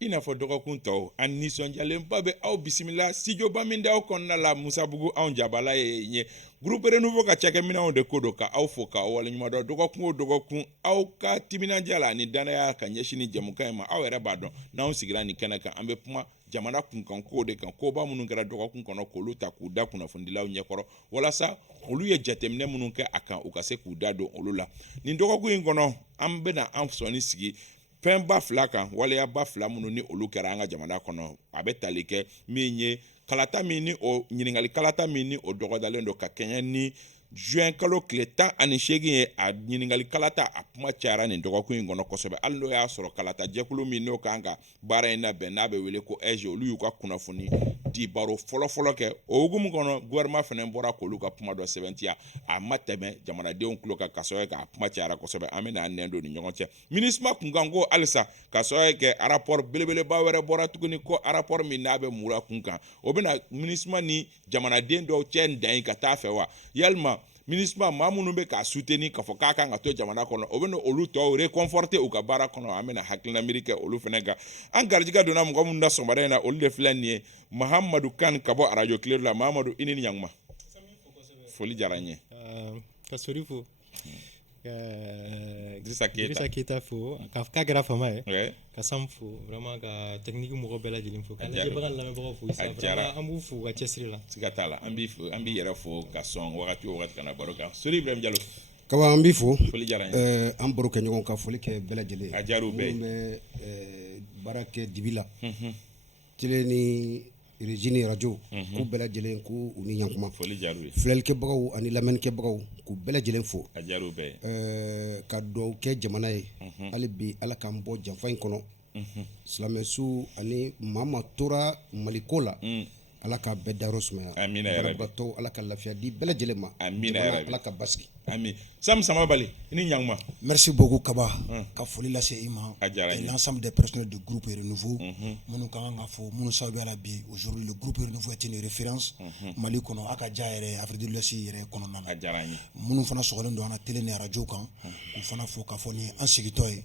i n'a fɔ dɔgɔkun tɔw a nisɔndiyalenba bɛ aw bisimila studio min d'aw kɔnɔna la musabugu anw jabala ye ɲɛ groupe renouveau ka cakɛminɛw de ko don ka aw fo ka aw waleɲuman dɔn dɔgɔkun o dɔgɔkun aw ka timinandiya la ani danaya ka ɲɛsin ni jɛmukan in ma aw yɛrɛ b'a dɔn n'anw sigira nin kɛnɛ kan an bɛ kuma jamana kunkan kow de kan koba minnu kɛra dɔgɔkun kɔnɔ k'olu ta k'u da kunnafonidilaw ɲɛkɔrɔ walasa olu ye jateminɛ minnu kɛ a kan u ka se k'u da don olu la nin dɔgɔkun in kɔnɔ an bɛna an sɔnni sigi fɛnba fila kan waleyaba fila minnu ni olu kɛra an ka jamana kɔnɔ a bɛ tali kɛ min ye kalata min ni o ɲininkali kalata min ni o dɔgɔdalen don ka kɛɲɛ ni juin kalo tile 18 ye a ɲininkali kalata a kuma cayara nin dɔgɔkun in kɔnɔ kosɛbɛ hali n'o y'a sɔrɔ kalata jɛkulu min n'o kan ka baara in labɛn n'a bɛ wele ko EG olu y'u ka kunnafoni di baro fɔlɔfɔlɔ kɛ o hukumu kɔnɔ gouvernement fana bɔra k'olu ka kuma dɔ sɛbɛntiya a ma tɛmɛ jamanadenw tulo kan ka sababu kɛ a kuma cayara kosɛbɛ an bɛna nɛn don ni ɲɔgɔn cɛ MINUSMA kunkan ko halisa ka sababu kɛ rapport belebeleba wɛrɛ bɔra tuguni ko rapport min n'a bɛ mura kunkan o bɛna MINUSMA ni jamanaden dɔw cɛ dan ka taa fɛ wa yalima MINUSMA maa minnu bɛ k'a soutenir k'a fɔ k'a kan ka to jamana kɔnɔ o bɛna olu tɔw réconforter u ka baara kɔnɔ an bɛna hakilina miiri kɛ olu fana kan an garijɛgɛ donna mɔgɔ minnu da sɔgɔmada in na olu de filɛ nin ye Mahamadu Kan ka bɔ radio Clé la Mahamadu i ni ɲankuma foli diyara n ye ka sori fo Idrissa Keita fo k'a kɛra fama ye ka Sam fo vraiment ka technique mɔgɔ bɛɛ lajɛlen fo ka lajɛbaga ni lamɛnbagaw fo vraiment an b'u fo ka cɛsiri la siga t'a la an b'i yɛrɛ fo ka sɔn wagati o wagati kana baro kan Sori Ibrahima Diallo Kaba an b'i fo foli diyara n ye an baro kɛ ɲɔgɔn ka foli kɛ bɛɛ lajɛlen a diyara u bɛɛ minnu bɛ baara kɛ dibi la télé ni régie ni radio k'u bɛɛ lajɛlen k'u ni ɲankuma foli diyara u ye filɛlikɛbagaw ani lamɛnnikɛbagaw k'u bɛɛ lajɛlen fo a diyara u bɛɛ ye ka dugawu kɛ jamana ye hali bi ala k'an bɔ janfa in kɔnɔ silamɛsu ani maa maa tora maliko la ala ka bɛɛ dayɔrɔ sumaya amina yarabi barabagatɔw ala ka lafiya di bɛɛ lajɛlen ma amina yarabi ala ka basigi amin Sam Samabali i ni ɲankuma merci beaucoup Kaba ka foli lase i ma a diyara n ye l'ensemble des personnels du groupe Renouveau minnu ka kan ka fɔ minnu sababuya la bi aujourd'hui le groupe Renouveau est une référence Mali kɔnɔ a ka diya yɛrɛ Afrique de l'Ouest yɛrɛ kɔnɔna na a diyara n ye minnu fana sɔgɔlen don an na télé ni radio kan k'u fana fɔ k'a fɔ ni an sigitɔ ye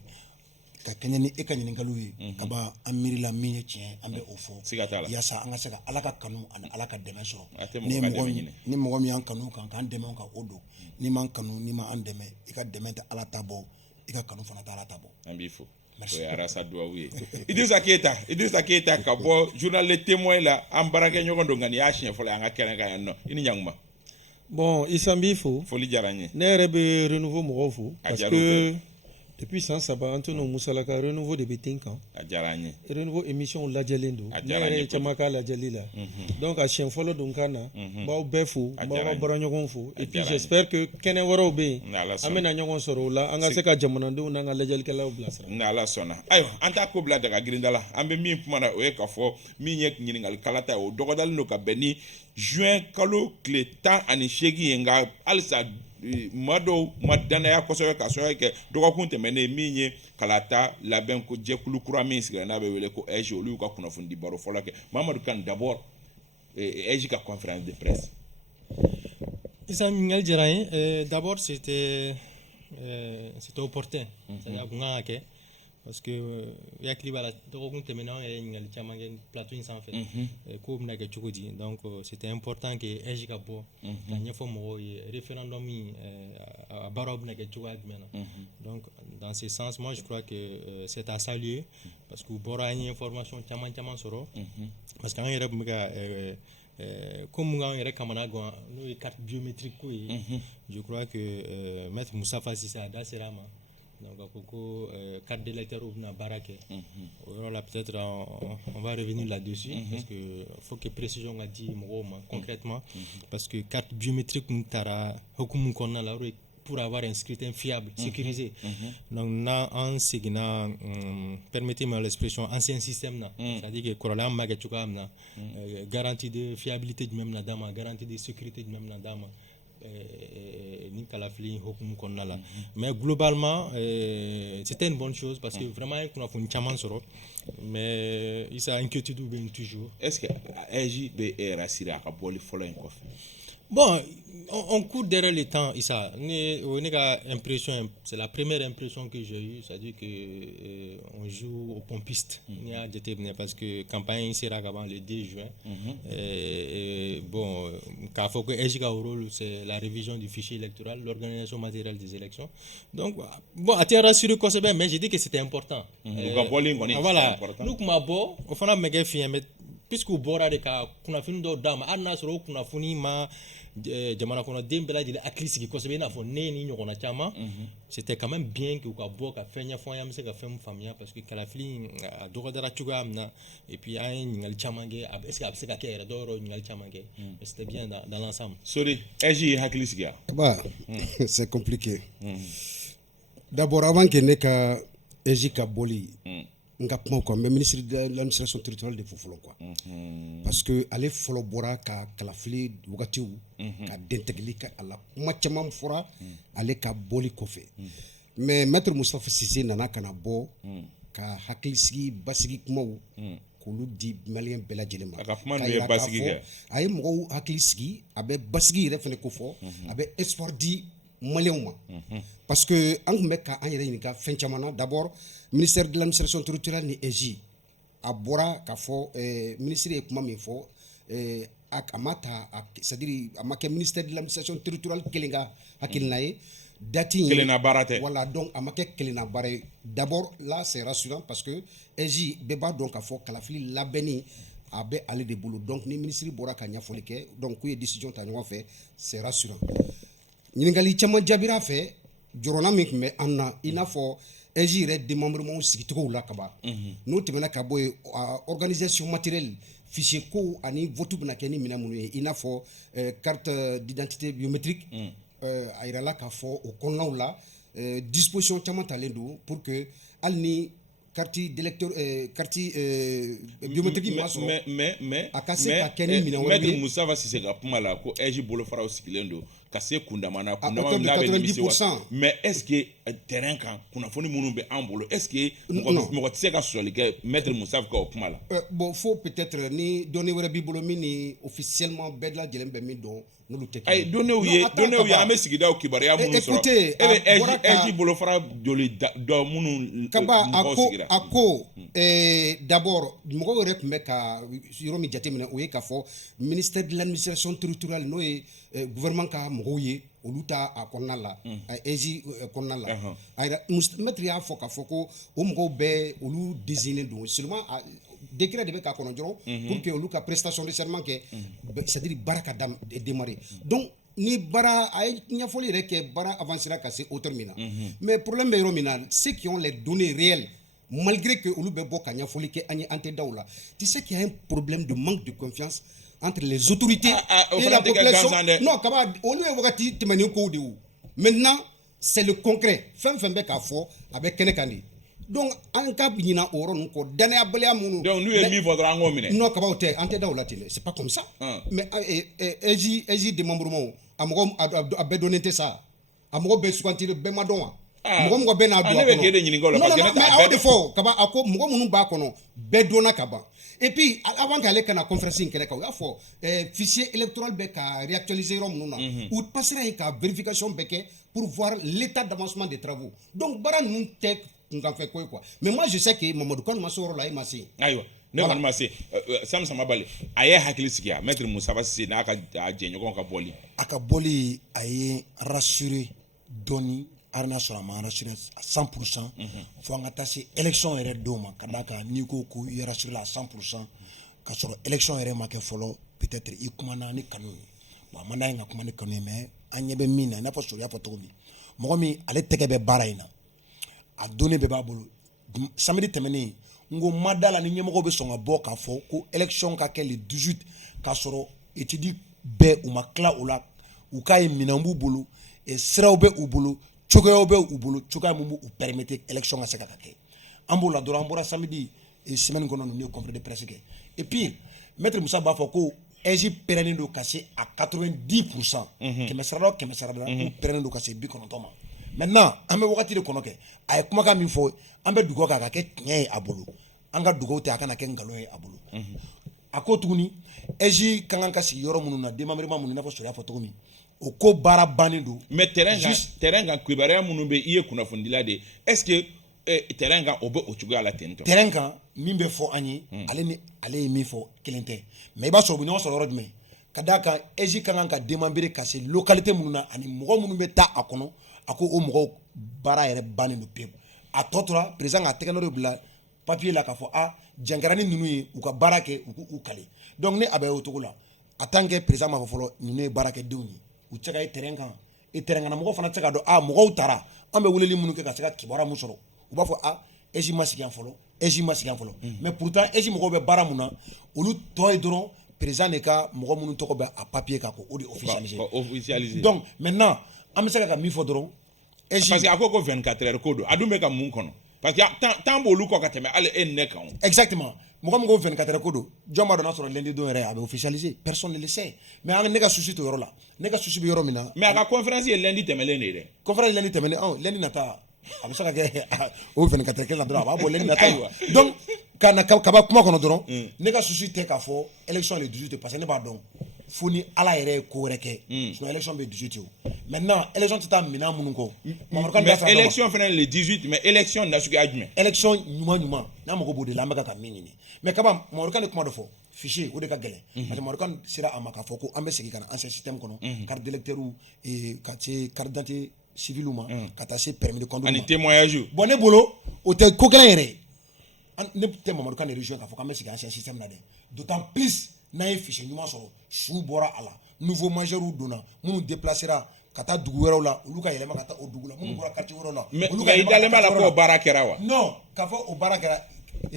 ka kɛɲɛ ni e ka ɲininkaliw ye Kaba an miirila min ye tiɲɛ an bɛ o fɔ siga t'a la yaasa an ka se ka ala ka kanu ani ala ka dɛmɛ sɔrɔ a tɛ mɔgɔ ka dɛmɛ ɲini ni mɔgɔ min y'an kanu kan k'an dɛmɛ kan o don ni m'an kanu ni ma an dɛmɛ i ka dɛmɛ tɛ ala ta bɔ i ka kanu fana tɛ ala ta bɔ an b'i fo o ye arasa duwawu ye Idrissa Keita ka bɔ journal Le Témoin la an baarakɛ ɲɔgɔn don nka nin y'a siɲɛ fɔlɔ ye an ka kɛnɛ kan yan nɔ i ni ɲankuma bon Issa n b'i fo foli diyara n ye ne yɛrɛ bɛ renouveau mɔgɔw fo a parce diyara u bɛɛ que depuis san saba an tɛ n'o musalaka renouveau de bɛ ten kan a diyara n ye renouveau émission lajɛlen don a ne diyara n yɛrɛ ye ye caman k'a lajɛli la donc a siɲɛ fɔlɔ don kan na n b'aw bɛɛ fo n b'aw ka baaraɲɔgɔnw fo et puis j'espère que kɛnɛ wɛrɛw bɛ yen an bɛna ɲɔgɔn sɔrɔ o la an ka se ka jamanadenw n'an ka lajɛlikɛlaw bilasira ni ala sɔnna ayiwa an t'a ko bila daga girinda la an bɛ min kuma na o ye k'a fɔ min ye ɲininkali kalata ye o dɔgɔdalen don ka bɛn ni juin kalo tile 18 ye nka halisa maa dɔw ma danaya kosɛbɛ ka sababu kɛ dɔgɔkun tɛmɛnen min ye kalata labɛn ko jɛkulu kura min sigira n'a bɛ wele ko EG olu y'u ka kunnafoni di baro fɔlɔ kɛ Mamadou Kane d'abord EG ka conférence de presse Issa ɲininkali diyara n ye d'abord c'était opportun c'est-à-dire a kun kan ka kɛ parce que i hakili b'a la dɔgɔkun tɛmɛna an yɛrɛ ye ɲininkali caman kɛ plateau in sanfɛ k'o bɛna kɛ cogo di donc c'était important que EG ka bɔ ka ɲɛfɔ mɔgɔw ye référendum a baaraw bɛna kɛ cogoya jumɛn na donc dans ce sens moi je crois que c'est à saluer parce que u bɔra an ye information caman sɔrɔ parce que an yɛrɛ tun bɛ ka comme an yɛrɛ kamana gan n'o ye carte biométrique ko ye je crois que maître Moustapha Cissé a da sera a ma donc a ko ko carte d'électeur u bɛna baara kɛ o yɔrɔ la peut-être on va revenir là-dessus parce que faut que précision ka di mɔgɔw ma concrètement parce que carte biométrique kun taara hukumu kɔnɔna la pour avoir un scrutin fiable, sécurisé. Donc, on seginna, permettez-moi l'expression, ancien système, c'est-à-dire que Korola Magachuka, garantie de fiabilité du même nadama, garantie de sécurité du même nadama. ni kalafili hokum konna la mais globalement c'était une bonne chose parce que vraiment qu'on a fait une chaman soro mais il s'est inquiétude bien toujours. Est-ce que AJ be rassuré à boli folo en kof? Bon, on court derrière le temps, Issa. Impression, c'est la première impression que j'ai eue, c'est-à-dire que on joue au pompiste. Parce que la campagne sera avant le 2 juin. Bon, c'est la révision du fichier électoral, l'organisation matérielle des élections. Donc, bon, à te rassurer quoi c'est bien, mais j'ai dit que c'était important. Voilà. Nous, au fond, puisque bora de ka kunafuni do dama anna soro kunafuni ma jamana kono dembela jile aklisi ko sebe na fo neni nyokona chama c'était quand même bien que ka boka fenya fo yam se ka fem famia parce que kalafili do dara chuga amna et puis ay ngal chamange est-ce que abse ka kere doro ngal chamange c'était bien dans l'ensemble. Sorry, eji haklisi ga bah c'est compliqué. D'abord avant que ne ka eji ka boli nga kuma quoi mais ministre de l'administration territoriale de fofolo quoi parce que ale folo bora ka kalafili wagati ka dentegli ka ala kuma caman fora ale ka boli kɔfɛ mais maître Moustapha Cissé nana kana bɔ ka hakili sigi basigi kumaw k'olu di maliyɛn bɛɛ lajɛlen ma a ye mɔgɔw hakili sigi a bɛ basigi yɛrɛ fɛnɛ ko fɔ a bɛ espoir di maliyɛnw ma parce que an tun bɛ ka an yɛrɛ ɲininka fɛn caman na d'abord ministère de l'administration territoriale ni EJ a bɔra k'a fɔ ministre ye kuma min fɔ a ma ta c'est-à-dire a ma kɛ ministère de l'administration territoriale kelen ka hakilina ye date kelenna baara tɛ voilà donc a ma kɛ kelenna baara ye d'abord là c'est rassurant parce que EJ bɛɛ b'a dɔn k'a fɔ kalafili labɛnni a bɛ ale de bolo donc ni ministre bɔra ka ɲɛfɔli kɛ donc k'u ye décision ta ɲɔgɔn fɛ c'est rassurant ɲininkali caman jaabira fɛ jɔrɔna min tun bɛ an na i n'a fɔ EJ yɛrɛ démembrement sigicogow la kaban n'o tɛmɛna ka bɔ yen organisation matérielle fichier ko ani vote bɛna kɛ ni minɛn minnu ye i n'a fɔ carte d'identité biométrique a yirala k'a fɔ o kɔnɔnaw la disposition caman talen don pour que hali ni carte d'électeur carte biométrique ma sɔrɔ mais a ka se ka kɛ ni minɛn wɛrɛ ye maître Moustapha Cissé ka kuma la ko EJ bolofaraw sigilen don ka se kundamana n'a bɛ nimisi wa mais est-ce que terrain kan kunnafoni minnu bɛ an bolo est-ce que mɔgɔ tɛ se ka sɔli kɛ maître Moustapha ka o kuma la bon faut peut-être ni données wɛrɛ b'i bolo min ni officiellement bɛɛ lajɛlen bɛ min dɔn n'olu tɛ ayi données ye an bɛ sigidaw kibaruya minnu sɔrɔ e bɛ EJ bolofara joli dɔ minnu mɔgɔw sigira a ko d'abord mɔgɔw yɛrɛ tun bɛ ka yɔrɔ min jateminɛ o ye k'a fɔ ministère de l'administration territoriale n'o ye gouvernement ka mɔgɔw ye olu ta a kɔnɔna la EJ kɔnɔna la maître y'a fɔ k'a fɔ ko o mɔgɔw bɛɛ olu désigné don seulement décret de bɛ k'a kɔnɔ dɔrɔn pour que olu ka prestation de serment kɛ c'est-à-dire baara ka démarrer donc ni baara a ye ɲɛfɔli yɛrɛ kɛ baara avancera ka se hauteur min na mais problème bɛ yɔrɔ min na ceux qui ont les données réelles malgré que olu bɛ bɔ ka ɲɛfɔli kɛ an ye an tɛ da o la tu sais qu'il y a un problème de manque de confiance entre les autorités et la population. Non, kaba olu ye wagati tɛmɛnen kow de o maintenant c'est le concret fɛn fɛn bɛ k'a fɔ a bɛ kɛnɛ kan de donc an ka ɲina o yɔrɔ ninnu kɔ danayabaliya minnu donc n'u ye min fɔ dɔrɔn an k'o minɛ non kaba o tɛ an tɛ da o la ten c'est pas comme ça mais EJ démembrement a mɔgɔ a bɛɛ dɔnnen tɛ sa a mɔgɔ bɛɛ sugantili bɛɛ ma dɔn wa mɔgɔ bɛɛ n'a don a kɔnɔ non mais a y'o de fɔ kaba a ko mɔgɔ minnu b'a kɔnɔ bɛɛ donna ka ban et puis avant qu'ale kana conférence in kɛnɛ kan o y'a fɔ fichier électoral bɛ ka réactualiser yɔrɔ minnu na u passera yen ka vérification bɛɛ kɛ pour voir l'état d'avancement des travaux donc baara ninnu tɛ kunkanfɛ ko ye quoi mais moi je sais que Mamadou Kane ma se o yɔrɔ la e ma se ayiwa ne kɔni ma se Sam Samabali a ye hakili sigi a maître Moustapha Cissé n'a ka jɛɲɔgɔn ka bɔli a ka bɔli a ye rassurer dɔɔni arna sɔrɔ a ma rassurer à 100% fo an ka taa se élection yɛrɛ don ma ka d'a kan n'i ko ko i rassurer à 100% ka sɔrɔ élection yɛrɛ ma kɛ fɔlɔ peut-être i kumana ni kanu ye bon a man d'a ye ka kuma ni kanu ye mais an ɲɛ bɛ min na i n'a fɔ Sori y'a fɔ cogo min mɔgɔ min ale tɛgɛ bɛ baara in na a donné bɛɛ b'a bolo samedi tɛmɛnen n ko ma da la ni ɲɛmɔgɔ bɛ sɔn ka bɔ k'a fɔ ko élection ka kɛ le 18 k'a sɔrɔ étude bɛɛ u ma tila o la u k'a ye minɛn b'u bolo siraw bɛ u bolo cogoyaw bɛ u bolo cogoya min b'u permettre élection ka se ka kɛ an b'o la dɔrɔn an bɔra samedi semaine kɔnɔ ninnu ye conférence de presse kɛ et puis maître Musa b'a fɔ ko ɛzi pɛrɛnnen don ka se à 90%. Kɛmɛ sara la u pɛrɛnnen don ka se 90 ma. Maintenant an bɛ wagati de kɔnɔ kɛ a ye kumakan min fɔ an bɛ dugawu kɛ a ka kɛ tiɲɛ ye a bolo an ka dugawu tɛ a kana kɛ nkalon ye a bolo. A ko tuguni ɛzi ka kan ka sigi yɔrɔ minnu na démembrement minnu i n'a fɔ Sori y'a fɔ cogo min o ko baara bannen don. Mais terrain kan kibaruya minnu bɛ i ye kunnafonidila de est-ce que terrain kan o bɛ o cogoya la ten tɔ. Terrain kan min bɛ fɔ an ye ale ye min fɔ kelen tɛ mais i b'a sɔrɔ u bɛ ɲɔgɔn sɔrɔ yɔrɔ jumɛn ka d'a kan EJ ka kan ka démembrer ka se localité minnu na ani mɔgɔ minnu bɛ taa a kɔnɔ a ko o mɔgɔw baara yɛrɛ bannen don pewu a tɔ tora président ka tɛgɛ nɔ de bila papier la k'a fɔ jankaranin ninnu ye u ka baara kɛ u k'u kale donc ni a bɛ o cogo la en tant que président m'a fɔ fɔlɔ ninnu ye baarakɛdenw ye u tɛ se ka ye terrain kan terrain kana mɔgɔw fana tɛ se ka dɔn mɔgɔw taara an bɛ weleli minnu kɛ ka se ka kibaruya mun sɔrɔ u b'a fɔ EJ ma sigi yan fɔlɔ EJ ma sigi yan fɔlɔ mais pourtant EJ mɔgɔw bɛ baara mun na olu tɔ ye dɔrɔn président de ka mɔgɔ minnu tɔgɔ bɛ a papier kan ko o de officialiser donc maintenant an bɛ se ka min fɔ dɔrɔn EJ parce que a ko 24 heures ko don a dun bɛ ka mun kɔnɔ parce que temps b'olu kɔ ka tɛmɛ hali e ne kan. Exactement mɔgɔ min ko 24 heures ko don jɔn b'a dɔn n'a sɔrɔ lundi don yɛrɛ a bɛ officialiser personne ne le sait mais ne ka souci to yɔrɔ la ne ka souci bɛ yɔrɔ min na. mais a ka conférence ye lundi tɛmɛlen de ye dɛ. conférence lundi tɛmɛlen lundi nata a bɛ se ka kɛ o 24 heures la dɔrɔn a b'a bɔ lundi nata donc kaba kuma kɔnɔ dɔrɔn ne ka souci tɛ k'a fɔ élection le 18 parce que ne b'a dɔn fo ni ala yɛrɛ ye ko wɛrɛ kɛ sinon élection bɛ 18 o maintenant élection tɛ taa minɛn minnu kɔ. mais élection fana le 18 mais élection nasuguya jumɛn. élection ɲuman n'a mago b'o de la an bɛ ka min ɲini mais kaba Mamadou Kane kuma dɔ fɔ fichier o de ka gɛlɛn parce que Mamadou Kane sera a ma k'a fɔ ko an bɛ segin ka na ancien système kɔnɔ carte d'électeur ka se carte d'identité civile ma ka taa se permis de conduire ma ani témoignage. bon ne bolo o tɛ ko gɛlɛn yɛrɛ ne tɛ Mamadou Kane rejoindre k'a fɔ k'an bɛ segin ancien système na dɛ d'autant plus n'a ye fichier ɲuman sɔrɔ su bɔra a la nouveau majeurs donna minnu déplacera ka taa dugu wɛrɛw la olu ka yɛlɛma ka taa o dugu la minnu bɔra quartier wɛrɛw la olu ka i dalen b'a la k'o baara kɛra wa. non k'a fɔ o baara kɛra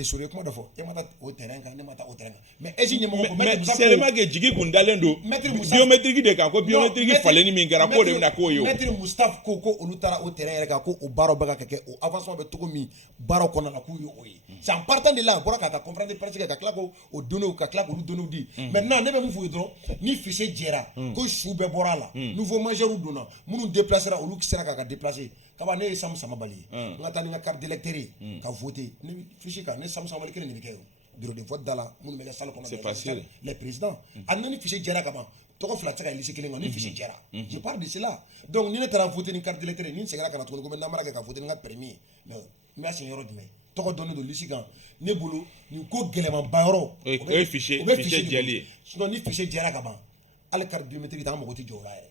Sori ye kuma dɔ fɔ e ma taa o terrain kan ne ma taa o terrain kan mais EJ ɲɛmɔgɔ ko mais seulement que jigi kun dalen don biométrique de kan ko biométrique falenni min kɛra k'o de bɛna k'o ye o. maître Moustapha ko olu taara o terrain yɛrɛ kan ko o baaraw bɛ ka kɛ o avancement bɛ cogo min baaraw kɔnɔna la k'u ye o ye c'est en partant de là a bɔra k'a ka conférence de presse kɛ ka tila k'o données ka tila k'olu données di maintenant ne bɛ mun f'u ye dɔrɔn ni fichier jɛra ko su bɛɛ bɔra a la nouveau majeurs donna minnu déplacera olu sera k'a ka déplacer kaba ne ye Sam Samabali ye n ka taa ni n ka carte d'électeur ye ka voter ne fichier kan ne Sam Samabali kelen de bɛ kɛ bureau de vote da la minnu bɛ kɛ salle kɔnɔ c'est facile les présidents a ni fichier jɛra kaban tɔgɔ fila tɛ se ka liste kelen kan ni fichier jɛra je parle de cela donc ni ne taara voter ni carte d'électeur ye ni n seginna ka na tuguni ko n bɛ namara kɛ ka voter ni n ka permis ye mais n b'a signé yɔrɔ jumɛn tɔgɔ dɔnnen don liste kan ne bolo nin ko gɛlɛmanba yɔrɔ o ye fichier jɛli ye sinon ni fichier jɛra kaban hali carte biométrique t'an mago tɛ jɔ o la yɛrɛ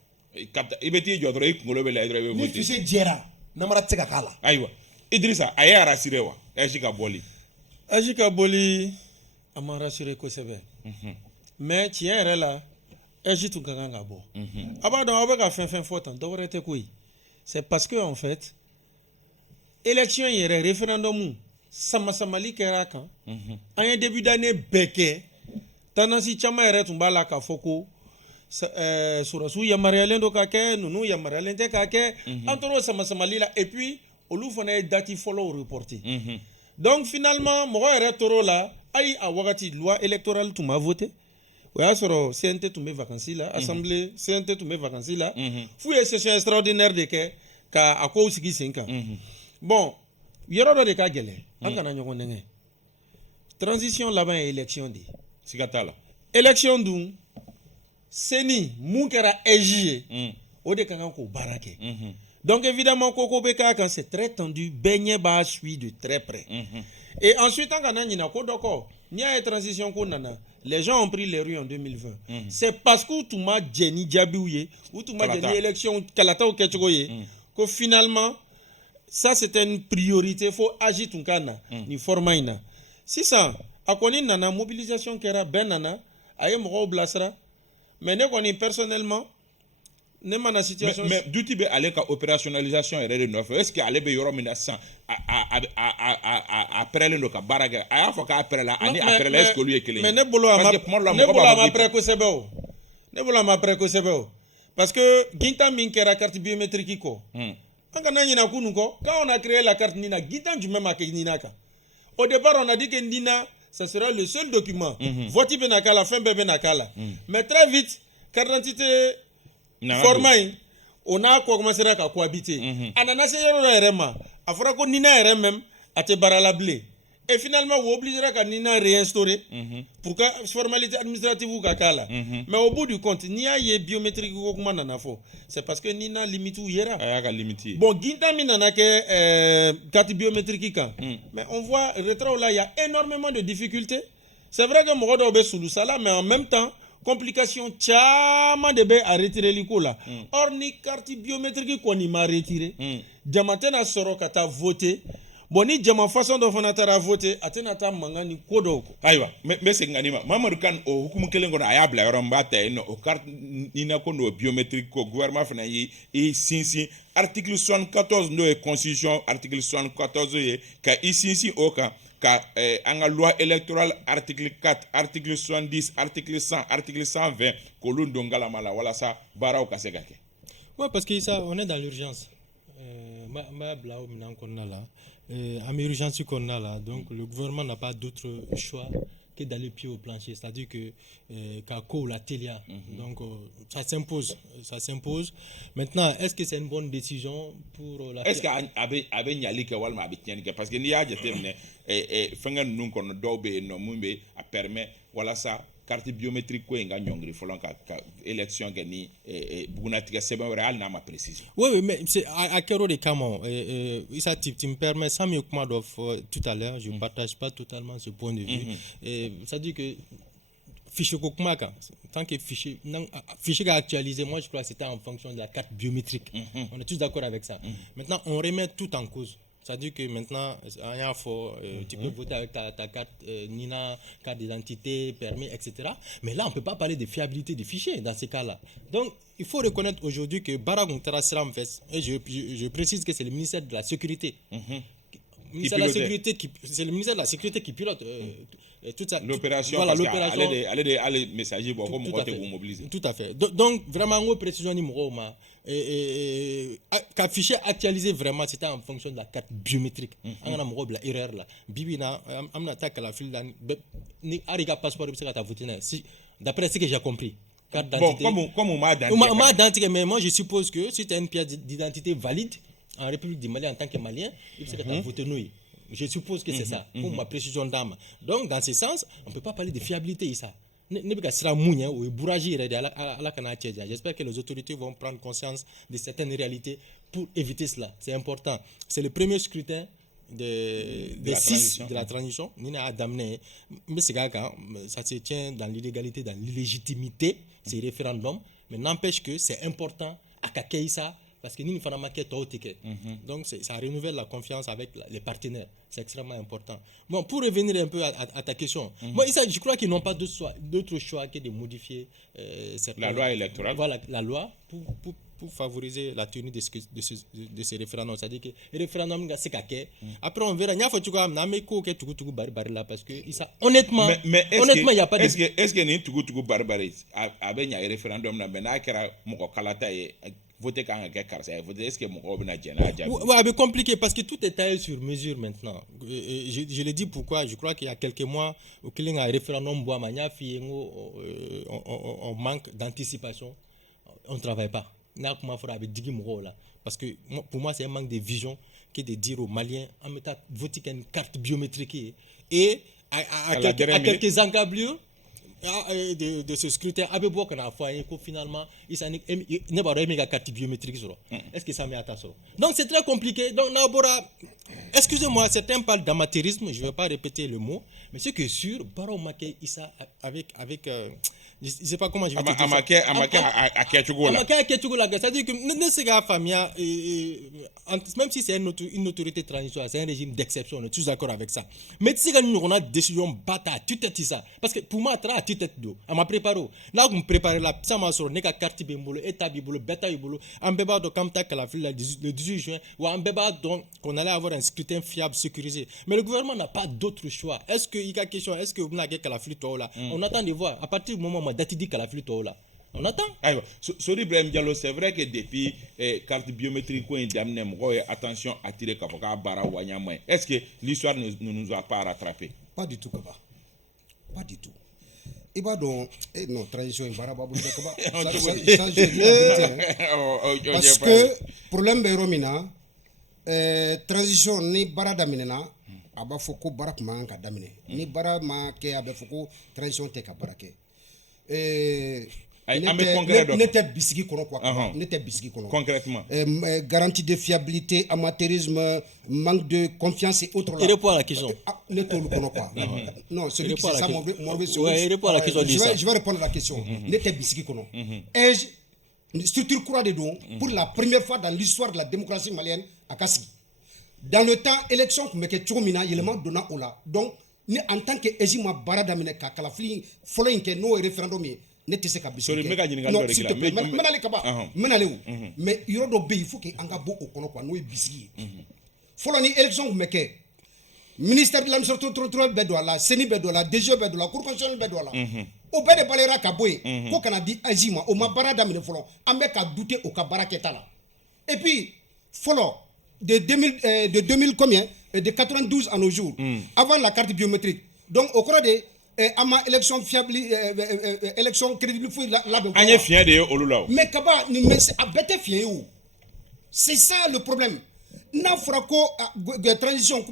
i bɛ t'i jɔ dɔrɔn i kunkolo bɛ layɛ dɔrɔn i bɛ voter ni fichier jɛra namara tɛ se ka k'a la ayiwa Idrissa a ye rassuré wa EJ ka bɔli. EJ ka bɔli a ma rassuré kosɛbɛ mais tiɲɛ yɛrɛ la EJ tun ka kan ka bɔ a b'a dɔn aw bɛ ka fɛn fɛn fɔ tan dɔwɛrɛ tɛ koyi c'est parce que en fait élection yɛrɛ référendum sama-samali kɛra a kan an ye début d'année bɛɛ kɛ tendance caman yɛrɛ tun b'a la k'a fɔ ko sɔrɔsiw yamaruyalen don ka kɛ ninnu yamaruyalen tɛ ka kɛ an tora o sama-samali la et puis olu fana ye date fɔlɔw reporté donc finalement mɔgɔ yɛrɛ tor'o la ayi a wagati loi électorale tun ma voté o y'a sɔrɔ CNT tun bɛ vacances la assemblée CNT tun bɛ vacances la f'u ye session extraordinaire de kɛ ka a kow sigi sen kan bon yɔrɔ dɔ de ka gɛlɛn an kana ɲɔgɔn nɛgɛ transition laban ye élection de ye siga t'a la élection dun seni mun kɛra EJ ye o de ka kan k'o baara kɛ donc évidemment koko bɛ k'a kan c'est très tendu bɛɛ ɲɛ b'a suit de très près et ensuite an kana ɲina ko dɔ kɔ n'i y'a ye transition ko nana les gens ont pris les rues en 2020 c'est parce que u tun ma jɛ ni jaabiw ye u tun ma jɛ ni élection kalataw kɛcogo ye ko finalement ça c'était une priorité fo EJ tun ka na ni format in na sisan a kɔni nana mobilisation kɛra bɛɛ nana a ye mɔgɔw bilasira mais ne kɔni personnellement ne mana situation mais duti bɛ ale ka opérationnalisation yɛrɛ de nɔfɛ est ce que ale bɛ yɔrɔ min na sisan a pɛrɛlen don ka baara kɛ a y'a fɔ k'a pɛrɛla ani a pɛrɛla est ce que olu ye kelen ye mais ne bolo a ma pɛrɛ kosɛbɛ o ne bolo a ma pɛrɛ kosɛbɛ o parce que gintan min kɛra carte biométrique kɔ an kana ɲina kunun kɔ quand on a créé la carte Nina gintan jumɛn ma kɛ Nina kan au départ on a dit que Nina ça sera le seul document. Vote benakala, fin benakala. Mais très vite, carte d'identité format, on a commencé à cohabiter. Ananase yoro RMA, a fera ko nina RM même a te baralablé. Et finalement, vous obligera qu'à Nina réinstaurer pour que formalité administrative ou kakala. Mais au bout du compte, Nia y est biométrique ou comment on a fait. C'est parce que Nina limite ou yera. Bon, Ginta minana que carte biométrique quand. Mais on voit rétro là, il y a énormément de difficultés. C'est vrai que Morodo obé sous ça mais en même temps, complication tchama de bé à retirer l'ICO là. Or ni carte biométrique qu'on y m'a retiré. Diamantena soro kata voté. Bon ni jama façon dont on a voté atenata mangani kodoko aywa mais c'est nganima Mamadou Kane o hukumu kelen kono aya bla yoro mbata no o carte ina kono biométrique ko gouvernement fana yi e sinsi article 74 no e constitution article 74 ye ka isinsi o ka anga loi électorale article 4 article 70 article 100 article 120 ko lundo ngala mala wala sa baraw ka segake. Ouais, parce que ça on est dans l'urgence. Ma blao minan konna là. En urgence qu'on a là, donc le gouvernement n'a pas d'autre choix que d'aller pied au plancher, c'est-à-dire que Kako la Télia, donc ça s'impose. Maintenant, est-ce que c'est une bonne décision pour la... Est-ce qu'abe nyali ke walma abe tiani ke parce que ni ya jetemne fenga nun kono dobe no mumbe a permet wala sa carte biométrique ko nga nyongri folon ka élection ke ni bugunatika seba real na ma précision. Oui, mais c'est à quel de Camon ça tu me permets sans mieux tout à l'heure, je ne partage pas totalement ce point de vue. Ça dit que fichier Kokumaka, tant que fichier actualisé, moi je crois que c'était en fonction de la carte biométrique. On est tous d'accord avec ça. Maintenant, on remet tout en cause. C'est-à-dire que maintenant, tu peux voter avec ta carte Nina, carte d'identité, permis, etc. Mais là, on ne peut pas parler de fiabilité des fichiers dans ces cas-là. Donc, il faut reconnaître aujourd'hui que Baragontara Sram fait, et je précise que c'est le ministère de la Sécurité. C'est le ministère de la Sécurité qui pilote toute ça. L'opération, voilà, l'opération. Allez, messager, bon, comme vous mobiliser. Tout à fait. Donc, vraiment, on précision numéro qu'un fichier actualisé vraiment, c'était en fonction de la carte biométrique. On a une erreur là. Bibina, on attaque la file là. Ni ariga passeport, d'après ce que j'ai compris. Carte d'identité. Bon, comme on m'a identifié. Mais moi, je suppose que si tu as une pièce d'identité valide en République du Mali en tant que Malien, il faut que tu as voté nous. Je suppose que c'est ça, pour ma précision d'âme. Donc, dans ce sens, on ne peut pas parler de fiabilité. Ça. J'espère que les autorités vont prendre conscience de certaines réalités pour éviter cela. C'est important. C'est le premier scrutin des 6 de la transition. Mais ça se tient dans l'illégalité, dans l'illégitimité, ces référendums. Mais n'empêche que c'est important à Kakeïsa. Parce que nous faisons maquette au ticket. Donc, ça renouvelle la confiance avec les partenaires. C'est extrêmement important. Bon, pour revenir un peu à ta question, moi, je crois qu'ils n'ont pas d'autre choix que de modifier la loi électorale. Voilà, la loi pour favoriser la tenue de ces référendums. C'est-à-dire que les référendums, c'est caquet. Après, on verra. Parce que, honnêtement, il n'y a pas de... Est-ce que ni tugu barbarie avec un référendum, voter quand est-ce que mon c'est compliqué parce que tout est taillé sur mesure maintenant. Je le dis pourquoi. Je crois qu'il y a quelques mois, au référendum, on manque d'anticipation. On ne travaille pas. Parce que pour moi, c'est un manque de vision que de dire aux Maliens en mettant voter une carte biométrique et à quelques encablures de ce scrutin finalement carte biométrique. Est-ce que ça met à ta sort? Donc c'est très compliqué. Donc excusez-moi, certains parlent d'amateurisme, je ne vais pas répéter le mot, mais ce qui est sûr, Baro Maké Issa avec je ne sais pas comment je vais dire ça. C'est-à-dire que même si c'est une autorité transitoire, c'est un régime d'exception, on est tous d'accord avec ça. Mais si on a une décision bata, tu t'es ça. Parce que pour moi, tu t'es d'eau. On m'a préparé. Là, on m'a préparé la ça m'a sur neka carte bimbolo, état bimbolo, bêta bimbolo, en béba de Kamta la le 18 juin, ou en béba donc qu'on allait avoir un scrutin fiable, sécurisé. Mais le gouvernement n'a pas d'autre choix. Est-ce que il y a question, est-ce que vous n'avez qu'à la flûte là? On attend de voir. À partir du moment où date dit qu'à la flûte là. On attend. Sori Ibrahim Diallo, c'est vrai que depuis carte biométrique ko indamné mo attention attiré ka bara wanyama. Est-ce que l'histoire ne nous a pas rattrapé? Pas du tout, Kaba. Pas du tout. Il va donc non transition in bara babu ça je dis la vérité, hein. Parce que problème be romina transition ni bara daminena aba foko bara kuma ka damine ni bara ma ke abe foko transition te ka bara ke n'était bisigi kono quoi n'était bisigi kono concrètement garantie de fiabilité amateurisme manque de confiance et autres là. Il répond à la question. Ne tout le kono quoi non celui qui c'est ça mon ouais, il répond à la question je vais répondre à la question n'était bisigi kono et une structure croix de don pour la première fois dans l'histoire de la démocratie malienne à Kassi dans le temps élection que meke chomina yelema donna ola donc ni en tant que ejima barada mine ka kala fli following que no référendum ne te se ka bisiki sorry meka nyinga non do s'il te plaît menale kaba menale mais yoro do be il faut que anga bo o kono quoi no e bisiki follow ni élection que meke ministère de l'administration territoriale be do la seni be do la DG be do la cour constitutionnelle be do la o be de balera ka boy ko kana di ejima o ma barada mine follow ambe ka douter o ka baraketa la et puis follow de 2000 combien de 92 à nos jours avant la carte biométrique donc au cours de ama élection fiable élection crédible fou la anye fien de olula mais kaba ni mais abete fien ou c'est ça le problème na frako transition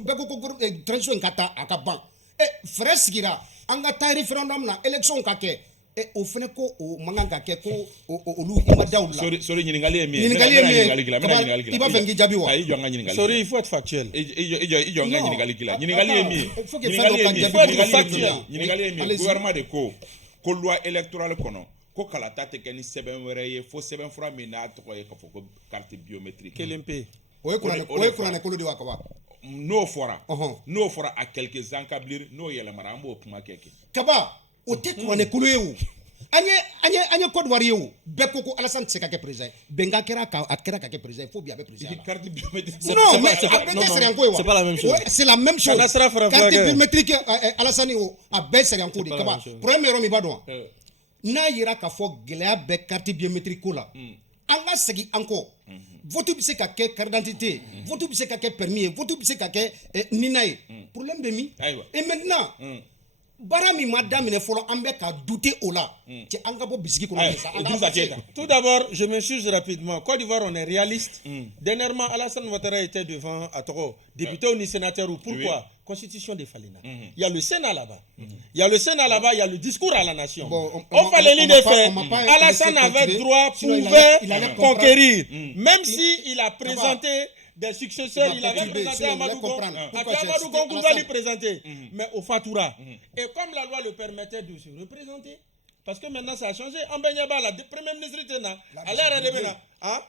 transition kata akaban et frère sigira anga ta référendum na élection kake et au fene ko o manganga ke ko o lu ima dawla sorry nyingali emi il va venir jabi wa ayi jonga nyingali Sorry, il faut être factuel. i jonga nyingali kila nyingali emi faut que nyingali emi gouvernement de ko loi électorale kono ko kala ta te keni seben were ye fo seben fura mi na to ye ka fo ko carte biométrique KLMP. o kurane kolo de wakaba no fora a quelques encablir no yelemara ambo kuma keke kaba o te kurane kolo yewu anye Côte d'Ivoire yewu beko ko Alassane Tseka ke président benga kera ka ke président faut bien avec président carte biométrique non mais c'est pas la même chose. c'est la même chose carte Carte biométrique Alassane o a be seri en ko de kaba premier homme ba don na yira ka fo geleya be carte biométrique ko la anga segi encore vote bi se ka ke carte d'identité vote bi se ka ke permis vote bi se ka ke ninaye problème be mi et maintenant barami madame ne folo ambe ka douter au là ci anga bo bisiki ko Tout d'abord, je m'excuse rapidement. Côte d'Ivoire, on est réaliste. Dernièrement, Alassane Ouattara était devant Atoro, député ou ni sénateur. Pourquoi? Constitution des Falena. Il y a le Sénat là-bas. Il y a le Sénat là-bas, il y a le discours à la nation. On fallait l'idée faire. Alassane avait droit, pouvait conquérir. Même si il a présenté des successeurs, il avait présenté Amadou Gongo va lui présenter, mais au Fatoura. Et comme la loi le permettait de se représenter, parce que maintenant ça a changé, en Benyaba, la première ministre était là, à l'ère de Bena.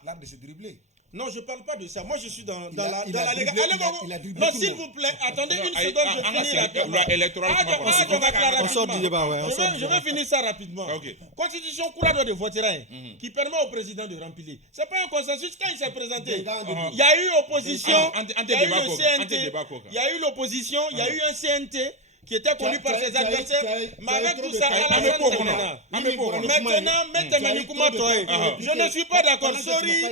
L'art de se dribbler. Non, je ne parle pas de ça. Moi, je suis dans la légalité. Non, s'il vous plaît, attendez une seconde, je finis On sort du débat, ouais. Je vais finir ça rapidement. Constitution Koulado de Votirin, qui permet au président de remplir. Ce n'est pas un consensus. Quand il s'est présenté, il y a eu opposition, il y a eu le CNT, il y a eu l'opposition, il y a eu un CNT qui était connu par ses adversaires, mais avec tout ça, maintenant, je ne suis pas d'accord. Sorry,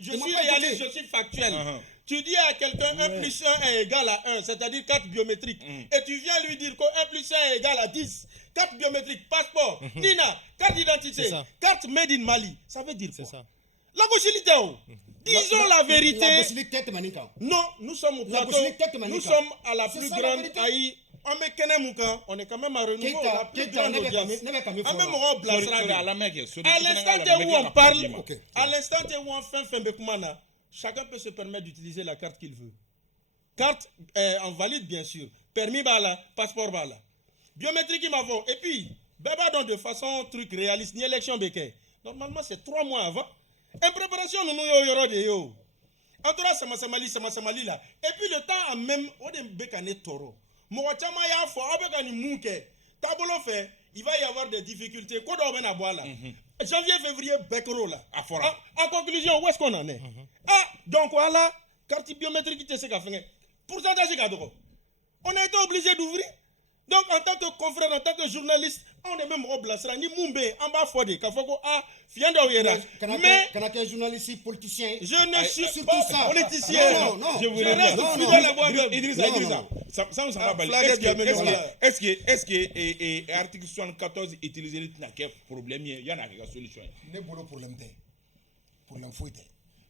je suis réaliste, je suis factuel. Tu dis à quelqu'un 1 plus 1 est égal à 1, c'est-à-dire 4 biométriques, et tu viens lui dire que 1 plus 1 est égal à 10, 4 biométriques, passeport, Nina, carte d'identité, carte made in Mali, ça veut dire quoi? La gauchilité, disons la vérité. Non, nous sommes au plateau, nous sommes à la plus grande haï. On est quand même à renouveau la plus grande audience. À l'instant où on parle, à l'instant où on fait Bekoumana, chacun peut se permettre d'utiliser la carte qu'il veut. Carte en valide, bien sûr. Permis, bala, passeport, bala. Biométrique, il m'avons. Et puis, baba donc de façon truc réaliste, ni élection béquet. Normalement, c'est 3 mois avant. En préparation, nous nous de yo. En tout cas, c'est Mali là. Et puis le temps a même, on est bécané toro. Mouachama ya fo, abekani mouke. Tabolo fait, il va y avoir des difficultés. Quoi d'on a boire là? Janvier, février, Bekro là. En conclusion, où est-ce qu'on en est? Donc voilà, carte biométrique qui te fait. Pourcentage, on a été obligé d'ouvrir. Donc en tant que confrère, en tant que journaliste, on est même au blasra ni mumbe en bas fodi ka foko ah fiando yera. Mais quand tu es journaliste politicien, je ne suis surtout pas ça. politicien. Non, Je vous reste reviens. fidèle à moi. Idrissa, Non, Idrissa. non. Ça va bali. Est-ce que article 74 utilisé le problème il y en a une solution. Ne bolo problème tɛ problème foyi tɛ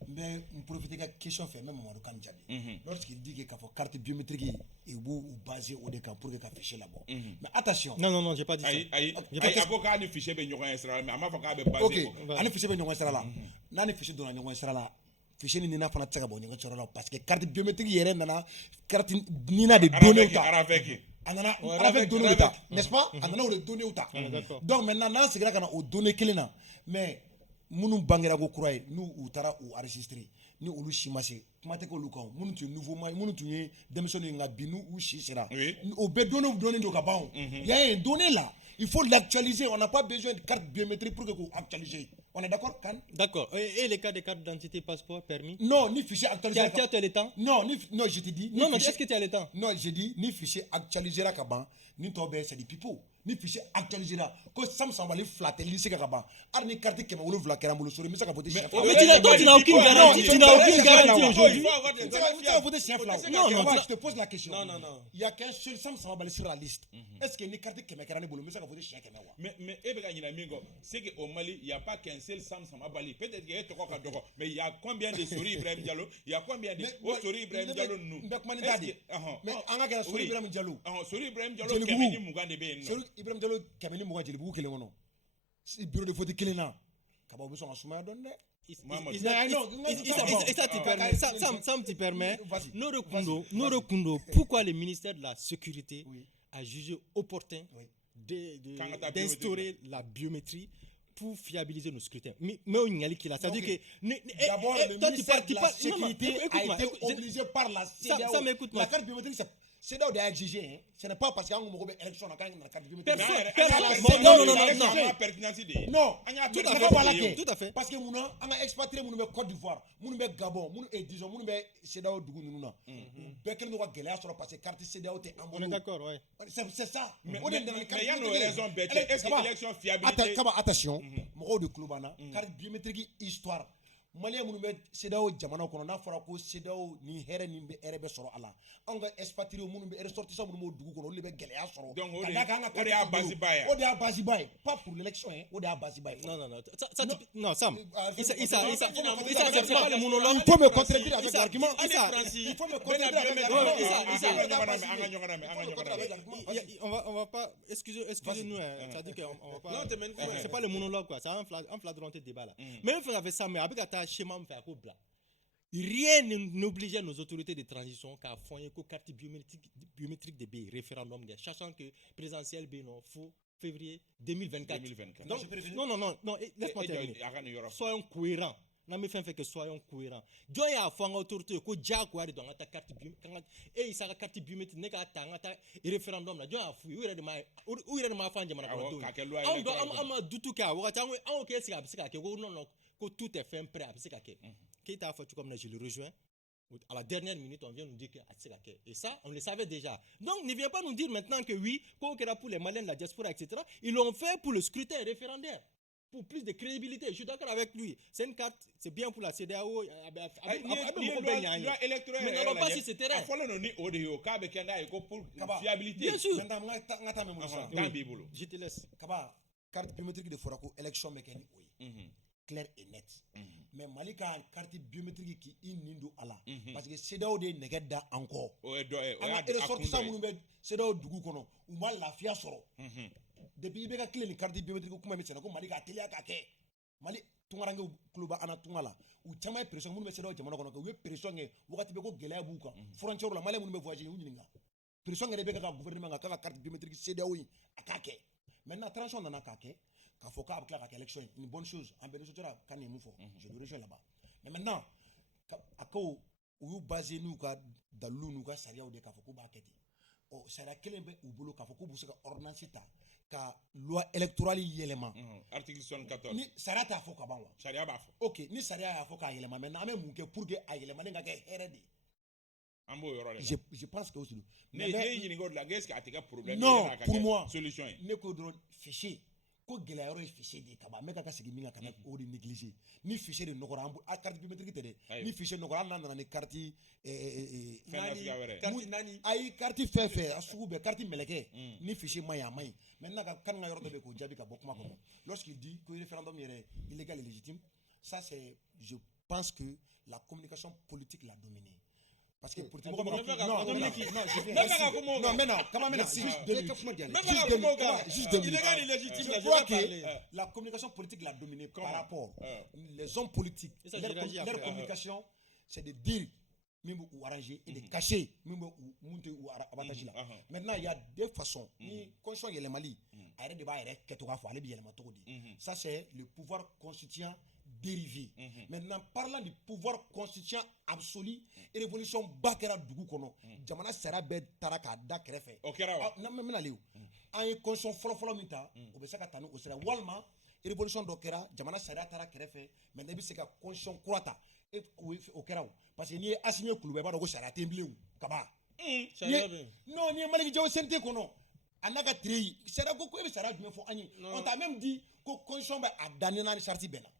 n bɛ n profiter ka question fɛ n bɛ Mamadou Kane jaabi lorsqu'il dit que k'a fɔ carte biométrique il b'u basé o de kan pour que ka fichier labɔ mais attention Non, j'ai pas dit ça. Aïe, ako k'a ni fichier bɛ ɲɔgɔn ye sira la mais a m'a fɔ k'a bɛ ok basé ani fichier bɛ ɲɔgɔn sira la n'a ni fichier donna ɲɔgɔn sira la fichier ni nina fana tɛ se ka bɔ ɲɔgɔn sira la parce que carte biométrique yɛrɛ nana carte nina de données ta a nana avec données ta n'est-ce pas a nana o de données ta donc maintenant n'an seginna ka na o données kelen na mais minnu bangera ko kura ye n'u u taara u enregistrer ni olu si ma se kuma tɛ k'olu kan minnu tun ye nouveau ma minnu tun ye denmisɛnninw ye nka bi n'u si sera o bɛɛ données donnen don ka ban o il y a un donné là il faut l'actualiser on n'a pas besoin de carte biométrique pour que qu'on actualiser on est d'accord Kane? D'accord. Et les cas de carte d'identité, passeport, permis? Non, ni fichier actualisé. Tu as le temps? Non, je te dis. Non, mais est-ce que tu as le temps? Non, je dis ni fichier actualisé là kaban, ni tobe c'est des pipeaux. Ni fichier actualisé là, que Sam Sambali flatter lycée kaban. Ar ni carte que m'a vla kerambolo sur mais ça ka voter chef. Mais toi tu n'as aucune garantie, tu n'as aucune garantie aujourd'hui. Tu vas voter chef là. Non, je te pose la question. Non. Il y a qu'un seul Sam Sambali sur la liste. Est-ce que ni carte que m'a kerambolo mais ça ka voter chef kema wa? Mais Ebeka Nyinamingo, c'est qu'au Mali, il n'y a pas qu'un seul Sam Samabali. Peut-être qu'il y a Toko Kadoko, mais il y a combien de Sori Ibrahim Diallo? Il y a combien de Sori Ibrahim Diallo nous? Mais on a Sori Ibrahim Diallo. Sori Ibrahim Diallo, Kemeni Mugande Ben. Sori Ibrahim Diallo, Kemeni Mugande Jelibu kelen kɔnɔ. Bureau de vote kelen na. Kaba o bɛ sɔn ka sumaya dɔɔni dɛ. Ça me permet. Noro Kundo, pourquoi le ministère de la Sécurité a jugé opportun d'instaurer la biométrie pour fiabiliser nos scrutins? Mais on y a qui là, ça veut dire que d'abord le ministère de la Sécurité a été obligé par la CEDEAO. Ça m'écoute moi. La carte biométrique CEDEAO a exigé, ce n'est pas parce qu'on a une élection dans la carte biométrique. Non, tout à fait. Parce que nous avons expatrié nous Côte d'Ivoire, nous Gabon, nous disons nous CEDEAO Dougou nous na. Bekele nous va galérer sur parce que carte CEDEAO est en On est d'accord, ouais. C'est ça. Mais il y a nos raisons bêtes. Est-ce que l'élection fiabilité? Attention, mon de Kloubana, carte biométrique histoire. Malien minnu bɛ CEDEAO jamana kɔnɔ n'a fɔra ko CEDEAO ni hɛrɛ ni bɛ hɛrɛ bɛ sɔrɔ a la anw ka expatriés minnu bɛ ressortissants minnu b'o dugu kɔnɔ olu de bɛ gɛlɛya sɔrɔ ka d'a kan an ka o de y'a base ba ye o de y'a base ba ye pas pour l'élection hein o de y'a base ba ye non Sam Issa c'est pas le monologue. il faut me contredire avec l'argument il faut me contredire avec l'argument on va pas excusez-nous ça dit qu'on va pas c'est pas le monologue quoi c'est un flagrant débat là même faire avec ça mais avec schéma me faire bla. Rien n'obligeait nos autorités de transition qu'à faire une carte biométrique de B référendum, sachant que présidentiel B non faut février 2024. Donc, non, laisse-moi terminer. Soyons cohérents. Non mais fait que soyons cohérents. Dieu a fait une autorité que Jack a dans ta carte biométrique et il sa carte biométrique n'est qu'à ta référendum là. Dieu a fouillé. Où il est ma fan de mana. On m'a douté qu'à on ok c'est que non que tout est fait prêt à c'est que qui t'a fait comme je le rejoins. À la dernière minute, on vient nous dire que c'est la et ça, on le savait déjà. Donc, ne viens pas nous dire maintenant que oui, qu'on era pour les Maliens, la diaspora, etc. Ils l'ont fait pour le scrutin référendaire. Pour plus de crédibilité. Je suis d'accord avec lui. C'est une carte, c'est bien pour la CEDEAO. Mais n'allons pas sur ce terrain. Bien sûr. Je te laisse. Carte biométrique de Forako, élection mécanique. Clair et net. Mais Malika carte biométrique qui indo ala parce que CEDEAO de negeda encore. Et ressortissants minnu bɛ CEDEAO dugu kɔnɔ u ma lafiya sɔrɔ. Depuis i bɛ ka tile ni carte biométrique kuma min sɛnɛ ko Mali ka teliya ka kɛ. Mali tungarankew tulo bɛ an na tunga la. U caman ye pression minnu bɛ CEDEAO jamana kɔnɔ u ye pression kɛ wagati bɛ ko gɛlɛya b'u kan. Frontière la Malien minnu bɛ voyager u ɲininka. Pression yɛrɛ bɛ kɛ ka gouvernement kan k'a ka carte biométrique CEDEAO in a k'a kɛ. Maintenant transition nana k'a kɛ. K'a fɔ k'a bɛ tila ka kɛ élection une bonne chose en Bénézuela kan nin mun fɔ je le rejoins là-bas mais maintenant a ko u y'u basé n'u ka dalilu n'u ka sariyaw de k'a fɔ k'u b'a kɛ ten ɔ sariya kelen bɛ u bolo k'a fɔ k'u bɛ se ka ordonnance ta ka loi électorale yɛlɛma article 74 ni sariya t'a fɔ ka ban wa sariya b'a fɔ ok ni sariya y'a fɔ k'a yɛlɛma maintenant an bɛ mun kɛ pour que a yɛlɛmani ka kɛ hɛrɛ de ye an b'o yɔrɔ de la je pense que aussi ne ɲininka o de la est-ce que a tɛ kɛ problème non pour moi solution ye ne ko dɔrɔn fichier ko gɛlɛya yɔrɔ ye fichier de ye ka ban mɛ ka segin min kan ka na o de négliger ni fichier de nɔgɔra an bolo a carte biométrique tɛ dɛ ni fichier nɔgɔra hali n'a nana ni carte ayi carte fɛn fɛn a sugu bɛɛ carte mɛlɛkɛ ni fichier man ɲi a man ɲi maintenant kan ka yɔrɔ dɔ bɛ yen k'o jaabi ka bɔ kuma kɔnɔ lorsqu'il dit que référendum yɛrɛ illégal et légitime ça c'est je pense que la communication politique l'a dominé. Parce que pour non, juste illégal illégitime. Je crois que la communication politique l'a dominé par rapport les hommes politiques. Leur communication, c'est de dire même ou arranger et de cacher même ou monter ou avantage là. Maintenant, il y a deux façons. Ni constitution il y a le Mali, arrête de ba arrête ketoga fo aller bien ma togodi. Ça c'est le pouvoir constituant dérivé. Maintenant, parlant du pouvoir constituant absolu, et révolution bakera dugu kono. Jamana sera be taraka da krefe. Na me na lew. An constitution folo minta, o be saka tanu o sera walma révolution dokera jamana sera tara krefe. Maintenant bi seka constitution kurata e o kera parce que ni assigné kulube ba do ko sera tembleu kaba. Non, ni maliki jaw sente kono. Anaka tri sera ko e sera du fo ani. On t'a même dit que constitution ba adane na charte bena.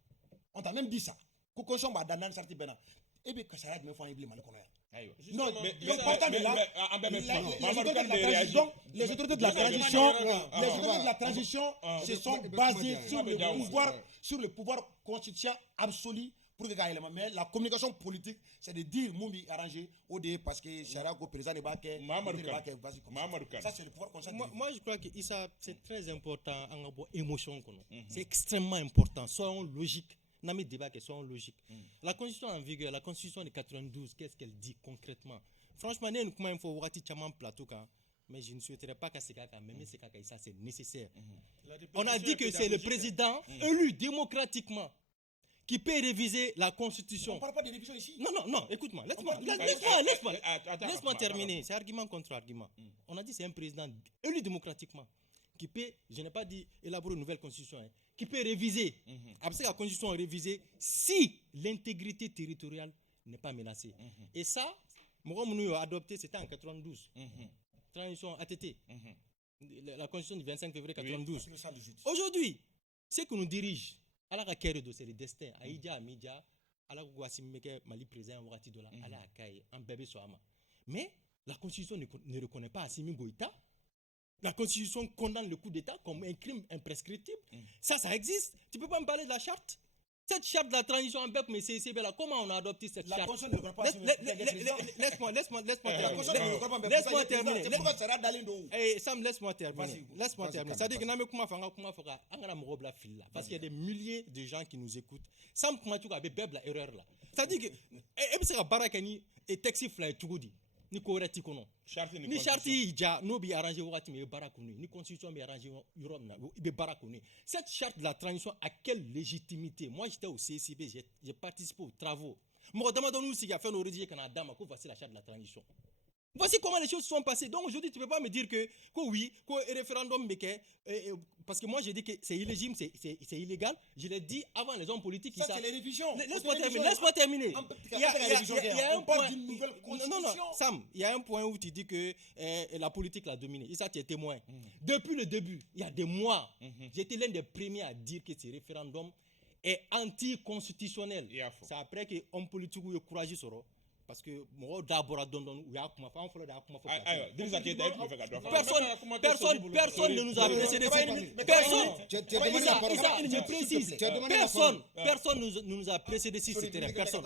On t'a même dit ça. Que constitution va dans sarti bena. Et bien que ça a de me faire oublier mal non, mais l'important de les autorités de la transition se sont basées sur le pouvoir constituant absolu pour que mais la communication politique c'est de dire Moumi arrangé au dé parce que Sarako président n'est pas que ça c'est le pouvoir constituant. Moi je crois que Issa c'est très important en émotion c'est extrêmement important soyons logiques. Nami débat qui sont logiques. La constitution en vigueur, la constitution de 92, qu'est-ce qu'elle dit concrètement? Franchement, nous comment il faut voir chaman plateau mais je ne souhaiterais pas que c'est même ça c'est nécessaire. On a dit que c'est le président élu démocratiquement qui peut réviser la constitution. On ne parle pas de révision ici. Non, écoute-moi, laisse-moi terminer, c'est argument contre argument. On a dit c'est un président élu démocratiquement qui peut, je n'ai pas dit élaborer une nouvelle constitution, qui peut réviser. Après la constitution est révisée si l'intégrité territoriale n'est pas menacée. Et ça, Mourou a adopté, c'était en 92. Transition ATT. La constitution du 25 février 92. Aujourd'hui, ce que nous dirige, à la de c'est le destin. Aïdja, Amidja, à la Guasimeke, Mali président, à la Akaye, en bébé Soama. Mais la constitution ne reconnaît pas Assimi Goïta. La constitution condamne le coup d'État comme un crime imprescriptible. Ça existe. Tu ne peux pas me parler de la charte. Cette charte de la transition en peuple, mais c'est là. Comment on a adopté cette charte? La constitution ne reconnaît pas. Laisse-moi terminer. C'est pourquoi ça va d'aller d'où? Sam, laisse-moi terminer. C'est-à-dire que parce qu'il y a des milliers de gens qui nous écoutent. Sam, comment tu as bébé erreur là? C'est-à-dire que c'est barakani et texte fly tout ni koreti kono ni charte ja no bi arrangé wakati me barakuni ni constitution bi arrangé Europe na be barakuni. Cette charte de la transition a quelle légitimité? Moi j'étais au CCB, j'ai participé aux travaux. Moi demandons nous si il a fait l'origine Canada ma ko voici la charte de la transition. Voici comment les choses se sont passées. Donc aujourd'hui, tu ne peux pas me dire que oui, que référendum, parce que moi j'ai dit que c'est illégitime, c'est illégal. Je l'ai dit avant les hommes politiques. Ça, c'est les révisions. Laisse-moi terminer. Il y a un point. Non, Sam, il y a un point où tu dis que la politique l'a dominé. Et ça, tu es témoin. Depuis le début, il y a des mois, j'étais l'un des premiers à dire que ce référendum est anticonstitutionnel. C'est après que l'homme politique a eu courage sur parce que moi d'abord personne ne nous a précédé personne ne nous a précédé sur ce terrain personne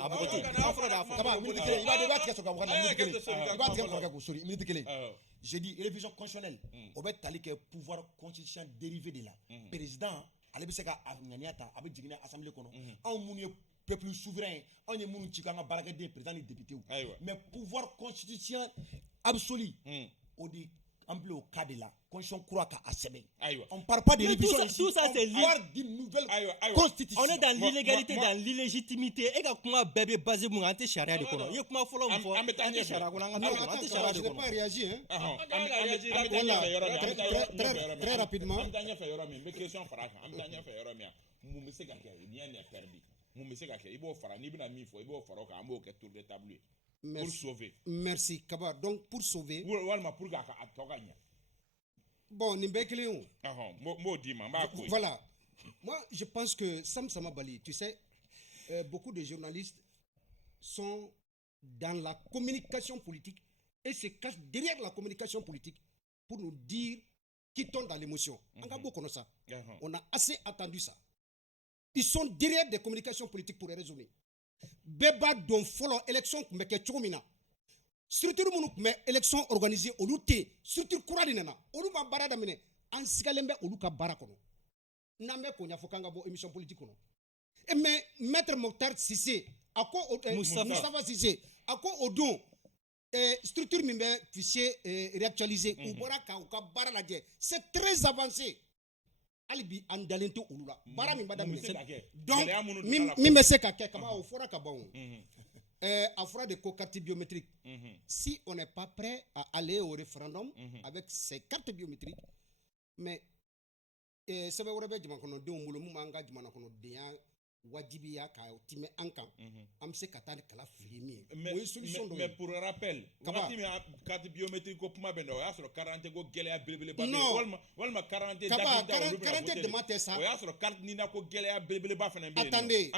j'ai dit révision constitutionnelle on va aller que pouvoir constitutionnel dérivé de là président allez be se ka nganiata abe jigina assemblée kono en munu peuple souverain on est munu ci kanga baraka des président et député mais pouvoir constitutionnel absolu au dit ample au cas de la constitution croit qu'à assemblée on parle pas de révision ici tout ça c'est d'une nouvelle constitution on est dans l'illégalité dans l'illégitimité et comment bébé basé mon anti charia de kono y comment follow mo anti charia kono anti charia de kono pas réagir très rapidement mun bɛ se ka kɛ ni y'a perdu mun bɛ se ka kɛ i b'o fara n'i bɛna min fɔ i b'o fara o kan an b'o kɛ tour de table ye pour sauver. Merci Kaba. Donc pour sauver. Walma pour ka tɔ ka ɲɛ. Bon, nin bɛɛ kelen o. M'o di ma, n b'a ko ye. Voilà. Moi, je pense que Sam Samabali, tu sais, beaucoup de journalistes sont dans la communication politique et se cachent derrière la communication politique pour nous dire qu'ils tombent dans l'émotion. On a assez attendu ça. Ils sont derrière des communications politiques pour les raisonner. Beba don follow élection mais que chomina. Structure munu mais élection organisée au lutte. Structure courage nana. Olu ba barada mine. An sikalembe olu ka barakono. Nambe ko nyafo kanga bo émission politique kono. Mais maître Mokhtar Cissé, ako Moustapha Cissé, ako Odon structure mimbe fichier réactualisé ou baraka ou ka baralaje. C'est très avancé. Alibi andalento ulula bara mi badam donc mi me se ka ke kama o fora ka bon a fora de carte biométrique si on n'est pas prêt à aller au référendum avec ces cartes biométriques mais ça va wora be jama kono de mulo mu manga jama kono de ya wajibiya ka time ankan am se ka tan kala filimi mais pour rappel wati mi carte biométrique ko puma bendo ya soro 40 go gele ya belebele ba walma 40 40 de matin ça o ya soro carte ni na ko gele ya belebele ba fana be attendez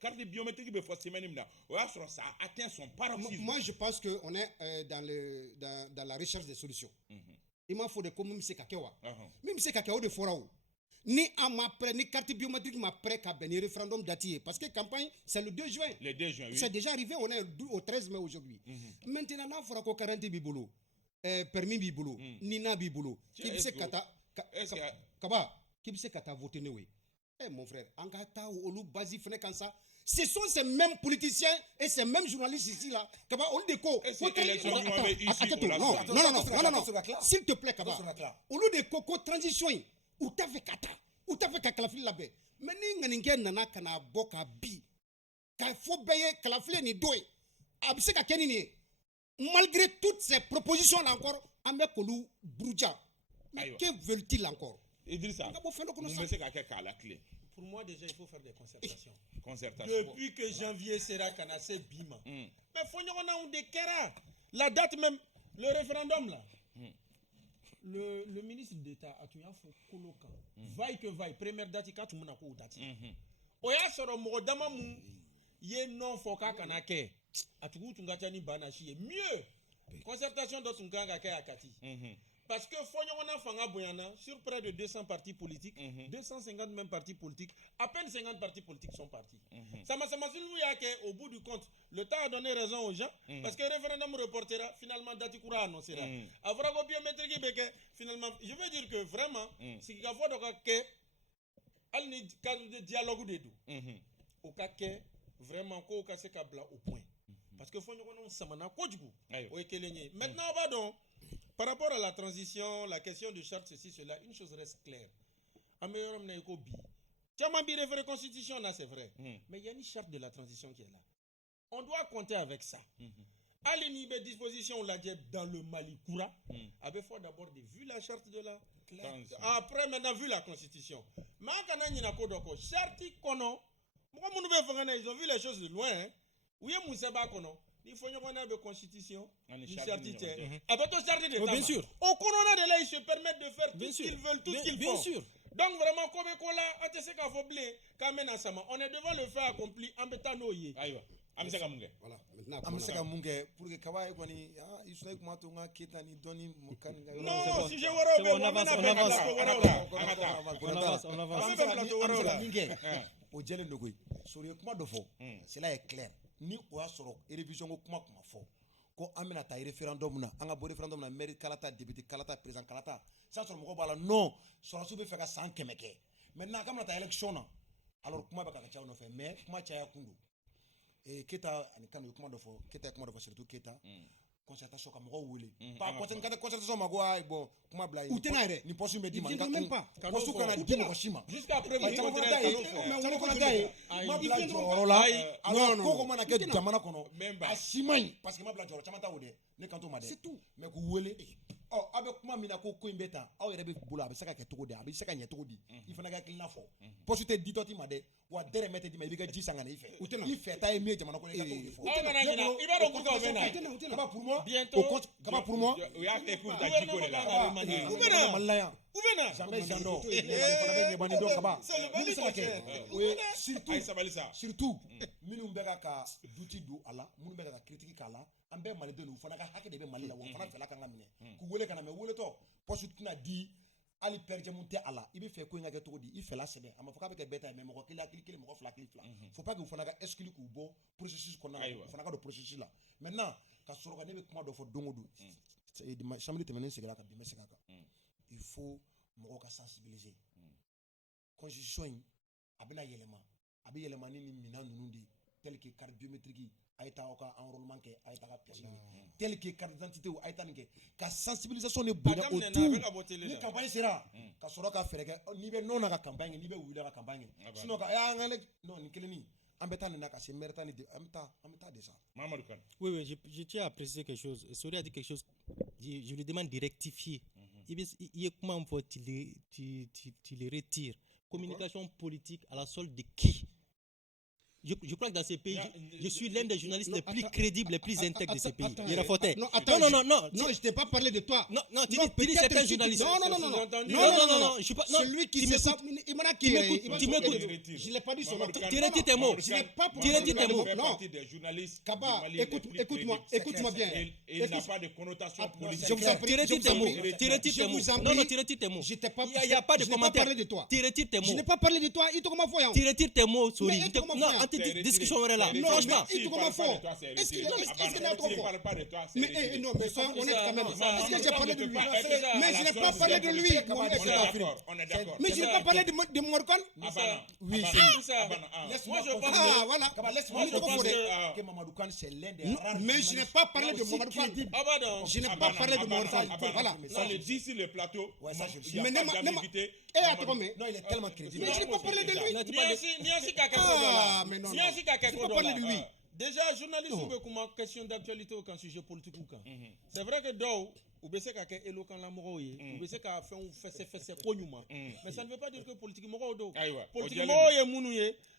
carte biométrique be fo semaine mina o ya soro ça atteint son paroxysme. Moi je pense que on est dans la recherche des solutions. Il m'en faut de comme se ka kewa même se ka kewa de forao ni à ma prêt ni carte biométrique ma prêt qu'à bénir référendum daté parce que campagne c'est le 2 juin. Le 2 juin oui. C'est déjà arrivé, on est au 13 mai aujourd'hui. Maintenant on fera ko 40 bibolo permis bibolo nina bibolo qui se kata kaba qui se kata voter oui. Eh mon frère angata olu basi fene kan ça. Ce sont ces mêmes politiciens et ces mêmes journalistes ici là. Kaba on déco. Non. S'il te plaît Kaba. On lu déco transition. Ou t'avais kata kalafili la be mais ni nganinge nana kana boka bi ka fo beye kalafili ni doy abise ka kenini malgré toutes ces propositions là encore ambe kolu bruja que veulent-ils encore Idrissa on se ka ke la clé. Pour moi déjà il faut faire des concertations. Depuis que janvier sera canacé bima mais faut on a un dékera la date même le référendum là. Le ministre d'État a tué Koloka. Vaille que vaille, première date, il a tout le monde date. Oya soro morodama mu ye non foka kanake. Atugu tungatani banachi mieux. Concertation dans son gang akati. Parce que Fognona Fanga Boyana, sur près de 200 partis politiques, 250 même partis politiques, à peine 50 partis politiques sont partis. Ça m'a au bout du compte, le temps a donné raison aux gens, parce que le référendum reportera, finalement, Datikoura annoncera. Avrago biométrique, finalement, je veux dire que vraiment, c'est qu'il faut que al dialogue de deux. Au cas que, vraiment, au cas au point. Parce que Fognona Samana Kodjou. Maintenant, on va donc. Par rapport à la transition, la question de charte, ceci, cela, une chose reste claire. Améoram Naïko Bi. Tiamambi référé constitution, là, c'est vrai. Mais il y a une charte de la transition qui est là. On doit compter avec ça. À l'unibe disposition, on l'a dit dans le Mali Koura. Il faut d'abord vu la charte de la. Après, maintenant, vu la constitution. Mais quand on a une charte, ils ont vu les choses de loin. Oui, Moussaba Kono. Il faut qu'on ait une constitution, une certitude. Bien sûr. Au Corona de là, ils se permettent de faire tout ce qu'ils veulent, tout ce qu'ils font. Bien sûr. Donc vraiment, comme on est devant le fait accompli en bétanoïe. Voilà, maintenant. Pour que Kawaii Koni, il soit comme Matonga, Ketani, Doni, Mokan. Non, si je vois, cela est clair. Ni o y'a sɔrɔ révision ko kuma fɔ ko an bɛna taa référendum na an ka bɔ référendum na maire kalata député kalata président kalata sans sɔrɔ mɔgɔ b'a la non sɔrɔsiw bɛ fɛ ka san 100 kɛ maintenant k'an bɛna taa élection na alors kuma bɛ ka caya nɔfɛ mais kuma caya kun don Keta ani Kanu ye kuma dɔ fɔ Keta ye kuma dɔ fɔ surtout Keta concertation ka mɔgɔw wele pas concertation ma ko ayi bon kuma bila u tɛna yɛrɛ ni poste bɛ di ma même pas poste kana di mɔgɔ si ma jusqu'à preuve mais ma bila jɔyɔrɔ la alors ko mana kɛ jamana kɔnɔ a si man ɲi parce que ma bila jɔyɔrɔ caman t'a o dɛ ne kan t'o ma dɛ c'est tout mais k'u wele ɔ a bɛ kuma min na ko in bɛ tan aw yɛrɛ bɛ bolo a bɛ se ka kɛ cogo di a bɛ se ka ɲɛ cogo di i fana ka hakilina fɔ poste tɛ di dɔ ti ma dɛ wa dɛrɛmɛ tɛ di ma i bɛ ka ji san ka na i fɛ i fɛ ta ye min ye jamana kɔnɔ i ka t'o de fɔ aw kana ɲinɛ i b'a dɔn pourquoi u bɛ na kaba pour moi bientôt kaba pour moi o y'a fait k'u ta jiko de la u bɛ na Mali la yan u bɛ na jamais j'endors fana bɛ ɲɛbani dɔn kaba mun bɛ se ka kɛ o ye a ye sabali sa surtout minnu bɛ ka duti don a la minnu bɛ ka critique k'a la an bɛɛ malidenw u fana ka hakɛ de bɛ Mali la wa fana fɛla kan ka minɛ k'u wele ka na mɛ weletɔ poste tɛna di hali pɛrɛjɛmu tɛ a la i bɛ fɛ ko in ka kɛ cogo di i fɛla sɛbɛn a ma fɔ k'a bɛ kɛ bɛɛ ta ye mɛ mɔgɔ kelen hakili kelen mɔgɔ fila hakili fila faut pas que u fana ka exclure k'u bɔ processus kɔnɔna la u fana ka don processus la maintenant ka sɔrɔ ka ne bɛ kuma dɔ fɔ don o don samedi tɛmɛnen seginna ka bi n bɛ segin a kan il faut mɔgɔw ka sensibiliser constitution in a bɛna yɛlɛma a bɛ yɛlɛma ni nin minɛn ninnu de tel que carte biométrique a ye taa aw ka enrôlement kɛ a ye taa ka pièce tel que carte d'identité a ye taa nin kɛ ka sensibilisation de bonya au tout ni campagne sera ka sɔrɔ ka fɛɛrɛ kɛ n'i bɛ non na ka campagne n'i bɛ wuli ka campagne sinon ka an ka non nin kelen nin an bɛ taa nin na ka se maire ta ni an bɛ taa de ça. Mamadou Kane. Oui, je tiens à préciser quelque chose. Sori a dit quelque chose. Je lui demande de rectifier. Il y a comment on faut tu le retires. Communication politique à la solde de qui? Je crois que dans ces pays, je suis l'un des journalistes les plus crédibles, les plus intègres de ces pays. Il refautait. Non, je t'ai pas parlé de toi. Non, tu dis certains journalistes. Non, je suis pas. Celui qui se sent. Il m'a tu m'écoutes. Je l'ai pas dit son nom. Tu retires tes mots. Je n'ai pas Tu retires tes mots. Non. Des journalistes. Kaba, écoute-moi bien. Il n'a pas de connotation politique. Je vous en prie. Tu retires tes mots. Tu retires tes mots. Non, tu retires tes mots. Il n'y a pas de commentaire. Tu retires tes mots. Je n'ai pas parlé de toi. Il te comment faut. Tu retires tes mots, Sori. Non, discussion là. Franchement, il te comment fort. Est-ce qu'il est trop fort? Mais non, mais sois honnête quand même. Est-ce que j'ai parlé de lui? Mais je n'ai pas parlé de lui. On est d'accord. Mais je n'ai pas parlé de Morgan. Oui, moi je pense Ah, voilà. Laisse-moi que Mamadou Kane c'est l'un des rares. Mais je n'ai pas parlé de Mamadou Kane. Je n'ai pas parlé de Mamadou Kane. Voilà. On le dit sur le plateau. Mais attends, mais non, il est tellement crédible. je n'ai pas parlé de lui. Parler de lui. Déjà, journaliste ou comment question d'actualité ou quand sujet politique ou quand. C'est vrai que d'où ou bien c'est qu'à éloquent la mort ou bien c'est qu'à faire mais ça ne veut pas dire que politique mort ou politique mort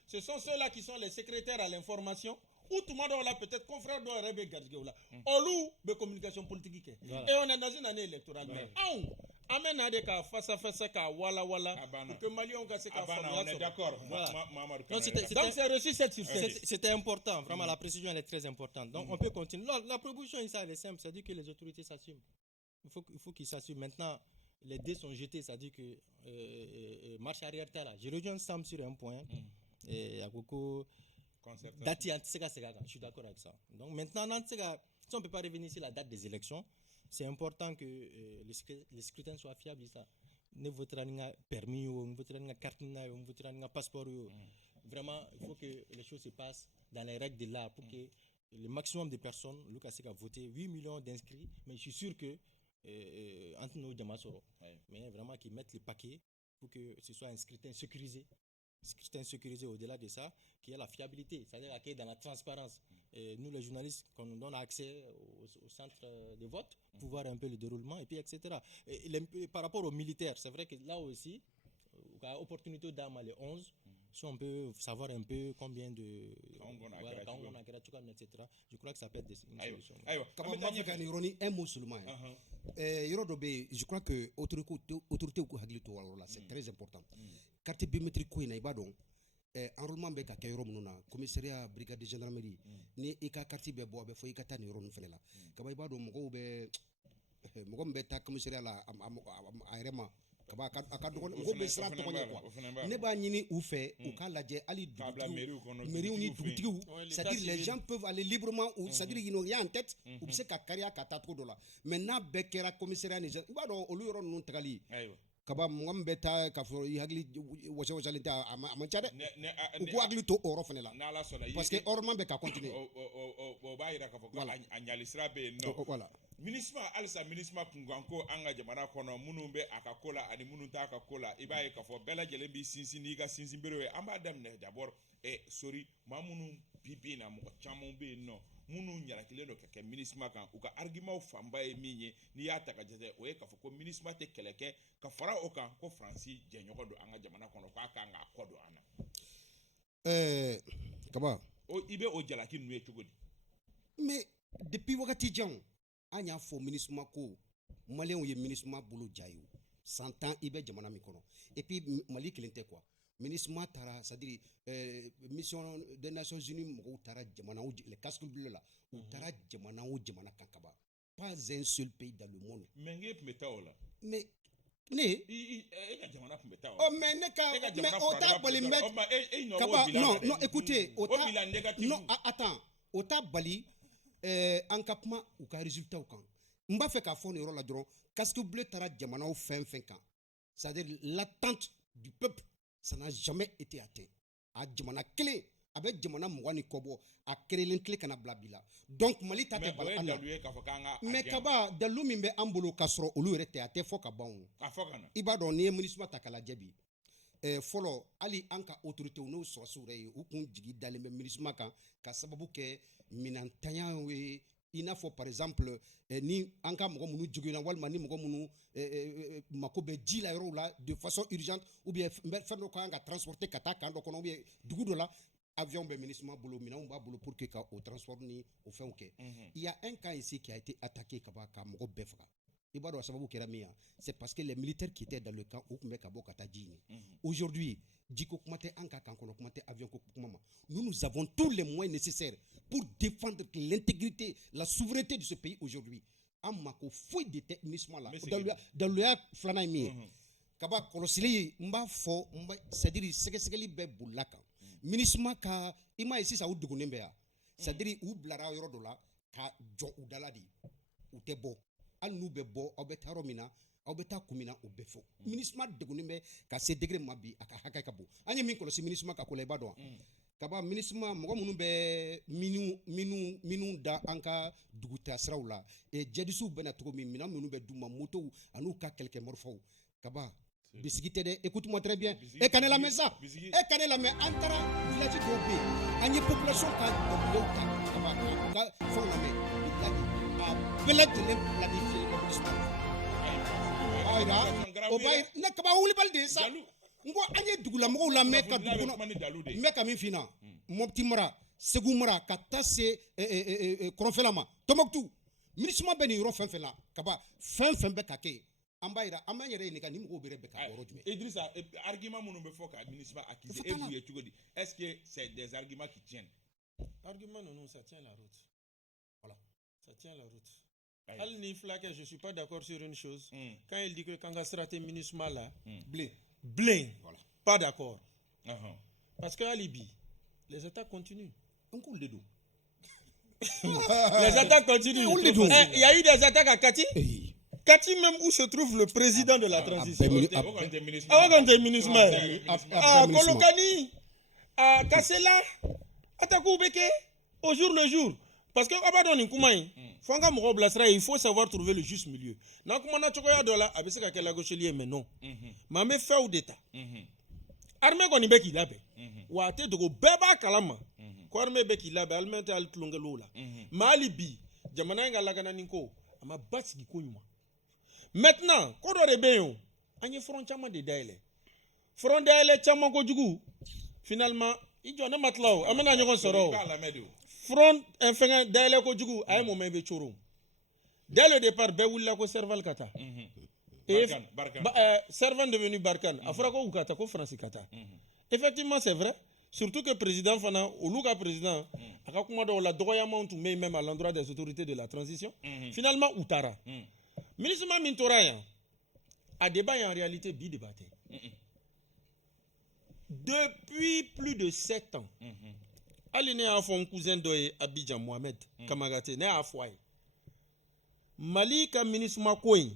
ce sont ceux-là qui sont les secrétaires à l'information ou tout le monde là peut-être confrère doit rêver garder là ou la communication politique et on est dans une année électorale amène à des cas face à face à wala pour que Mali on casse on est d'accord. Donc c'est reçu cette c'était important, vraiment la précision elle est très importante. Donc on peut continuer. La proposition ici elle est simple, c'est à dire que les autorités s'assument. Il faut qu'ils s'assument. Maintenant les dés sont jetés, c'est à dire que marche arrière là. Je rejoins Sam sur un point. Et à beaucoup date je suis d'accord avec ça. Donc maintenant si on ne peut pas revenir sur la date des élections, c'est important que les scrutins soient fiables. Ça. Ne voterons pas permis, ne voterons pas carte, ne voterons pas passeport. Vraiment, il faut que les choses se passent dans les règles de l'art pour que le maximum de personnes, Lucas a voté 8 millions d'inscrits, mais je suis sûr que entre nous, mais vraiment qu'ils mettent le paquet pour que ce soit un scrutin sécurisé. Scrutin sécurisé au-delà de ça, qui a la fiabilité, c'est-à-dire qui est dans la transparence. Et nous, les journalistes, qu'on nous donne accès au centre de vote pour voir un peu le déroulement, et puis etc. Et par rapport aux militaires, c'est vrai que là aussi, opportunité d'armes les 11, si on peut savoir un peu combien de etc. Je crois que ça peut être une solution. Un mot seulement. Je crois que autorité ou c'est très important. Carte biométrique ko ina ibadon enrôlement be ka kɛ yɔrɔ minnu na commissariat brigade de gendarmerie ni i ka carte bɛ bɔ a bɛ fɔ i ka taa nin yɔrɔ ninnu fɛnɛ la kaba i b'a dɔn mɔgɔ min bɛ taa commissariat la a yɛrɛ ma kaba a ka dɔgɔn mɔgɔw bɛ siran tɔgɔ ɲɛ quoi ne b'a ɲini u fɛ u k'a lajɛ hali mairies ni dugutigiw c'est-à-dire les gens peuvent aller librement ou c'est-à-dire ils n'ont rien en tête u bɛ se ka kariya ka taa cogo dɔ la mais n'a bɛɛ kɛra commissariat ni i b'a dɔn olu yɔrɔ ninnu tagali kaba mɔgɔ min bɛ taa k'a fɔ i hakili wasalen tɛ a man ca dɛ u k'u hakili to o yɔrɔ fana la parce que hɔrɔnman bɛ ka continuer o b'a yira k'a fɔ ko a ɲali sira bɛ yen nɔ minisma halisa minisma kunkan ko an ka jamana kɔnɔ minnu bɛ a ka ko la ani minnu t'a ka ko la i b'a ye k'a fɔ bɛɛ lajɛlen b'i sinsin n'i ka sinsin berew ye an b'a daminɛ d'abord Sori maa minnu bi na mɔgɔ caman bɛ yen nɔ minnu ɲalakilen don ka kɛ minisma kan u ka argument fanba ye min ye n'i y'a ta ka jate o ye k'a fɔ ko minisma tɛ kɛlɛ kɛ ka fara o kan ko faransi jɛɲɔgɔn don an ka jamana kɔnɔ k'a kan k'a kɔ don an na. Kaba. I bɛ o jalaki ninnu ye cogo di. Mais depuis wagati jan an y'a fɔ minisma ko maliyɛnw ye minisma bolo ja ye 100 ans i bɛ jamana min kɔnɔ et puis Mali kelen tɛ quoi. MINUSMA taara c'est à dire mission des Nations Unies mɔgɔw taara jamana les casques bleus là u taara jamana o jamana kan ka ban pas un seul pays dans le monde. mais n'e tun bɛ taa o la. mais ne e ka jamana tun bɛ taa o la. oh mais ne ka mais o t'a bali mɛ kaba non écoutez o t'a non attends o t'a bali an ka kuma u ka résultats kan n b'a fɛ k'a fɔ nin yɔrɔ la dɔrɔn casque bleu taara jamana fɛn fɛn kan c'est à dire l'attente du peuple ça n'a jamais été atteint a jamana kelen a bɛ jamana 20 ni kɔ bɔ a créelen tile kana bila bi la donc Mali ta tɛ bali an na mais kaba dalu min bɛ an bolo ka sɔrɔ olu yɛrɛ tɛ a tɛ fɔ ka ban o i b'a dɔn n'i ye MINUSMA ta k'a lajɛ bi fɔlɔ hali an ka autorités n'o sɔrɔsiw yɛrɛ ye u kun jigi dalen bɛ MINUSMA kan ka sababu kɛ minantanya ye i n'a fɔ par exemple ni an ka mɔgɔ minnu joginna walima ni mɔgɔ minnu mako bɛ ji la yɔrɔw la de façon urgente ou bien fɛn dɔ kan ka transporter ka taa kan dɔ kɔnɔ ou bien dugu dɔ la avion bɛ MINUSMA bolo minɛnw b'a bolo pour que ka o transport ni o fɛnw kɛ il y a un cas ici qui a été attaqué ka mɔgɔ bɛɛ faga i b'a dɔn a sababu kɛra min ya c'est parce que les militaires qui étaient dans le camp u tun bɛ ka bɔ ka taa ji ɲini aujourd'hui jiko kuma tɛ an ka kan kɔnɔ kuma tɛ avion ko kuma ma nous avons tous les moyens nécessaires pour défendre l'intégrité la souveraineté de ce pays aujourd'hui an mako foyi de tɛ MINUSMA la daluya filanan ye min ye kaba kɔlɔsili n b'a fɔ c'est à dire sɛgɛsɛgɛli bɛɛ bolila kan MINUSMA ka i m'a ye sisan u dogonnen bɛ yan c'est à dire u bilara yɔrɔ dɔ la ka jɔ u dala de u tɛ bɔ hali n'u bɛ bɔ aw bɛ taa yɔrɔ min na aw bɛ taa kun min na o bɛ fɔ MINUSMA degunnen bɛ ka se degré ma bi a ka hakɛ ka bon an ye min kɔlɔsi MINUSMA ka ko la i b'a dɔn kaba MINUSMA mɔgɔ minnu bɛ minnu da an ka dugutaa siraw la jadisiw bɛ na cogo min minɛn minnu bɛ d'u ma motow an'u ka kɛlɛkɛmarifaw kaba bisigi tɛ dɛ écoute-moi très bien e ka ne lamɛn sa e ka ne lamɛn an taara village dɔw bɛ yen an ye population ka dɔnkiliw ta kaba ka fɛnw lamɛn a bɛɛ lajɛlen planifié ka MINUSMA o b'a ye ne kaba wulibali de ye sa n ko an ye dugulamɔgɔw lamɛn ka dugu kɔnɔ n bɛ ka min f'i ɲɛna Mopti mara Segu mara ka taa se kɔrɔnfɛla ma Tɔnbɔkutu MINUSMA bɛ nin yɔrɔ fɛn fɛn la kaba fɛn fɛn bɛ ka kɛ an b'a yira an b'an yɛrɛ ɲininka ni mɔgɔw bɛ ka yɔrɔ jumɛn. Idrissa argument minnu bɛ fɔ ka MINUSMA accuser e b'u ye cogo di est-ce que c'est des arguments qui tiennent. Argument non ça tient la route. Voilà ça tient la route. Hali ni Fulakɛ je suis pas d'accord sur une chose. Quand il dit que kan ka sira tɛ MINUSMA la. Blé. Voilà. Pas d'accord. Parce que hali bi les attaques continuent. Donc on le dit. Les attaques continuent. Il y a eu des attaques à Kati. Kati même où se trouve le président de la transition. MINUSMA. À Kolokani, à Kassela, à Takoubeke, au jour le jour. Parce que Abadon Nkoumaï, Fanga Moro Blasra, il faut savoir trouver le juste milieu. Nakumana Chokoya Dola, Abeseka Kelagochelier, mais non. Mamé fait ou d'état. Armée qu'on y bec il a bé. Ouate de go beba kalama. Armée bec il a bé, almente al klongelola. Malibi, Jamananga Lagananinko, ama batsi kouima. Maintenant, quand on est bien, on y a front chama de daile. Front daile chama ko jugu. Finalement, il y a un matelas. Amena nyoko soro. Front enfin daile ko jugu ay mo mebe choro. Dès le départ, Bewilla ko serval kata. Et servant devenu Barkan. Afra ko ukata ko Francis kata. Effectivement, c'est vrai. Surtout que le président Fana, ou le président, même à l'endroit des autorités de la transition, finalement, Outara. MINUSMA Mintoraya a débat en réalité bi-débatté. Depuis plus de 7 ans, Aline a fait un cousin d'Oye Abidjan Mohamed Kamagate, né à Fouaï. Mali ka MINUSMA Koin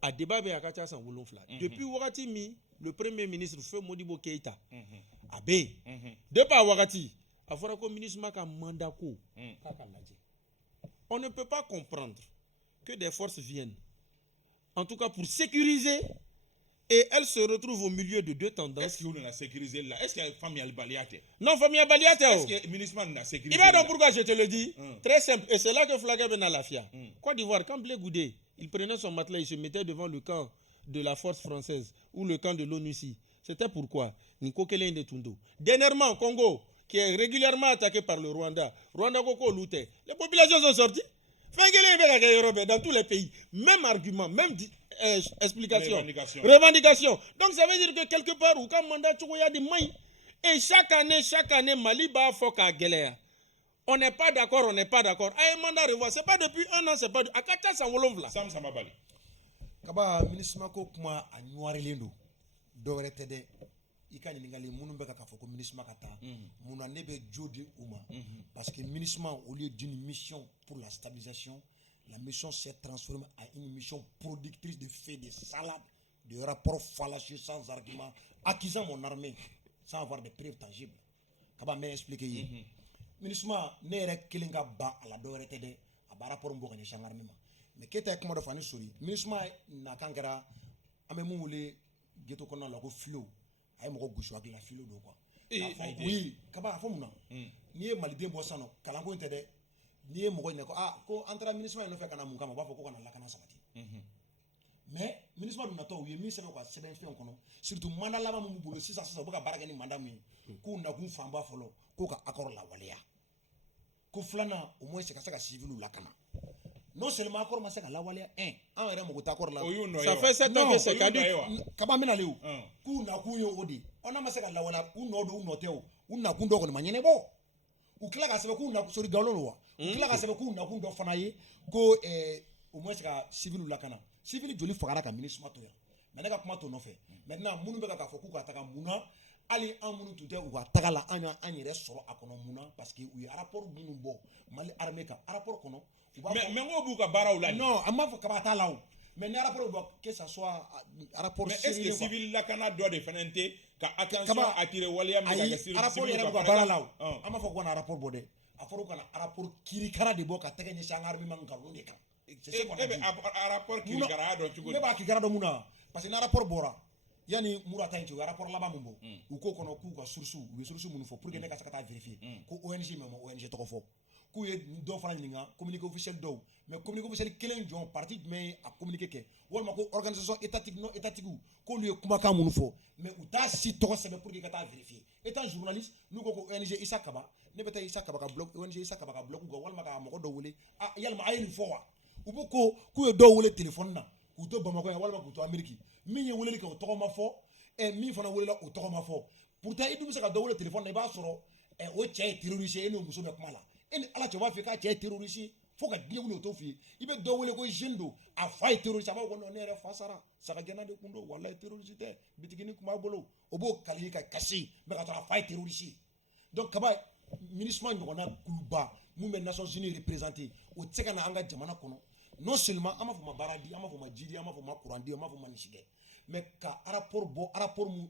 a débatté à Kacha San Wolonfla. Depuis Wakati Mi, le premier ministre Feu Modibo Keïta, Abe, de par Wakati, a fait un MINUSMA ka mandako. On ne peut pas comprendre que des forces viennent, en tout cas pour sécuriser et elle se retrouve au milieu de deux Est-ce tendances. qu'on a sécurisé là? Est-ce qu'il y a famille Albaliate? Non, famille Baliate. Est-ce que le ministre a sécurisé? Il va donc pourquoi je te le dis. Hum. Très simple. Et c'est là que Flaga Ben Alafia. Côte d'Ivoire, quand Blé Goudé, il prenait son matelas, il se mettait devant le camp de la force française ou le camp de l'ONUCI. C'était pourquoi Niko Kele Ndetundo. Dernièrement, Congo, qui est régulièrement attaqué par le Rwanda, Rwanda Koko Lute, les populations sont sorties. Dans tous les pays. Même argument, même explication. Revendication. Donc ça veut dire que quelque part, où quand mandat Tchouya de main, et chaque année, Mali va foka galère. On n'est pas d'accord, on n'est pas d'accord. Un mandat revoit, c'est pas depuis un an, c'est pas depuis. Akata Sanwolomvla. Sam Samabali. Kaba ministre ko kuma a ɲuwarilen don dɔ wɛrɛ tɛ dɛ i ka ɲininkali minnu bɛ k'a fɔ ko ministre ka taa mun na ne bɛ jo di u ma parce que ministre au lieu d'une mission pour la stabilisation la mission s'est transformée en une mission productrice de faits de salades de rapports fallacieux sans argument accusant mon armée sans avoir de preuves tangibles kaba mɛ expliquer ye ministre ne yɛrɛ kelen ka ban a la dɔ wɛrɛ tɛ dɛ a b'a rapport bɔ ka ɲɛsin armée ma mais keta ye kuma dɔ fɔ ani sori ministre na kan kɛra an bɛ mun wele ghetto kɔnɔna la ko filo a ye mɔgɔ gosi hakili la filo don quoi oui kaba a fɔ mun na n'i ye maliden bɔ sisan nɔ kalanko in tɛ dɛ n'i ye mɔgɔ ɲininka ko ko an taara ministre in nɔfɛ ka na mun kama u b'a fɔ ko ka na lakana sabati mais ministre dun natɔ u ye min sɛbɛn u ka sɛbɛnfɛnw kɔnɔ surtout mandat laban min b'u bolo sisan u bɛ ka baara kɛ ni mandat min ye k'u nakun fanba fɔlɔ k'u ka accord lawaleya ko filanan au moins ka se ka civils lakana non seulement accord ma se ka lawaleya an yɛrɛ mago tɛ accord la Ça fait 7 ans que c'est caduc. kaba bɛna le o k'u nakun ye o de ye n'a ma se ka lawaleya u nɔ don u nɔ tɛ o u nakun dɔ kɔni ma ɲɛnabɔ u tila ka sɛbɛn k'u nakun sori galon don wa u tila ka sɛbɛn k'u nakun dɔ fana ye ko au moins ka civils lakana civil joli fagara ka ministre to yan mais ne ka kuma to nɔfɛ maintenant minnu bɛ k'a fɔ k'u ka taga mun na hali an minnu tun tɛ u ka taga la an y'an yɛrɛ sɔrɔ a kɔnɔ mun na parce que u ye rapport minnu bɔ Mali armée kan rapport kɔnɔ u b'a fɔ mais ngo b'u ka baaraw la non an b'a fɔ kaba t'a la o mais ni rapport bɔ que ça soit rapport mais est-ce que civil lakana dɔ de fana tɛ ka attention Kaba- attirer waleya min ka kɛ ayi rapport yɛrɛ bɛ ka baara la o an b'a fɔ ko ka na rapport bɔ dɛ a fɔra ko ka na rapport kirikara de bɔ ka tɛgɛ ɲɛsin an ka armée ma nkalon de kan c'est ce qu'on a e bɛ dit. rapport kirikara dɔn cogo ne b'a kikara dɔ mun na parce que ni rapport bɔra yani mura ta in cɛ u ye rapport laban mun bɔ u k'o kɔnɔ k'u ka source u ye source minnu fɔ pour que ne ka se ka taa vérifier ko ONG mɛ ma ONG tɔgɔ fɔ k'u ye dɔw fana ɲininka communiqué officiel dɔw mais communiqué officiel kelen jɔn parti jumɛn ye a communiqué kɛ walima ko organisation étatique non étatique k'olu ye kumakan minnu fɔ mais u t'a si tɔgɔ sɛbɛn pour que i ka taa vérifier étant journaliste n'u ko ko ONG Issa Kaba ne bɛ taa Issa Kaba ka blog ONG Issa Kaba ka blog kan walima ka mɔgɔ dɔ wele yalima a ye nin fɔ wa u b'u ko k'u ye dɔw wele téléphone na k'u to Bamakɔ yan walima k'u to Amérique min ye weleli kɛ o tɔgɔ ma fɔ min fana welela o tɔgɔ ma fɔ pourtant i dun bɛ se ka dɔ wele téléphone na i b'a sɔrɔ o cɛ ye terroriste ye e n'o muso bɛ kuma la e ni ala cɛ b'a fɔ k'a cɛ ye terroriste fo ka diɲɛ wuli o t'o f'i ye i bɛ dɔ wele ko jeune don a fa ye terroriste a b'a fɔ ko non ne yɛrɛ fa sara sagagɛnna de kun don walayi terroriste tɛ bitigini kun b'a bolo o b'o kali ka kasi mais ka sɔrɔ a fa ye terroriste ye donc kaba ministre ɲɔgɔnna kuluba mun bɛ Nations Unies représenter o tɛ se ka na an ka jamana kɔnɔ non seulement an b'a fɔ ma baara di an b'a fɔ ma ji di an b'a fɔ ma courant di an b'a fɔ ma nin si kɛ mais ka rapport bɔ rapport mun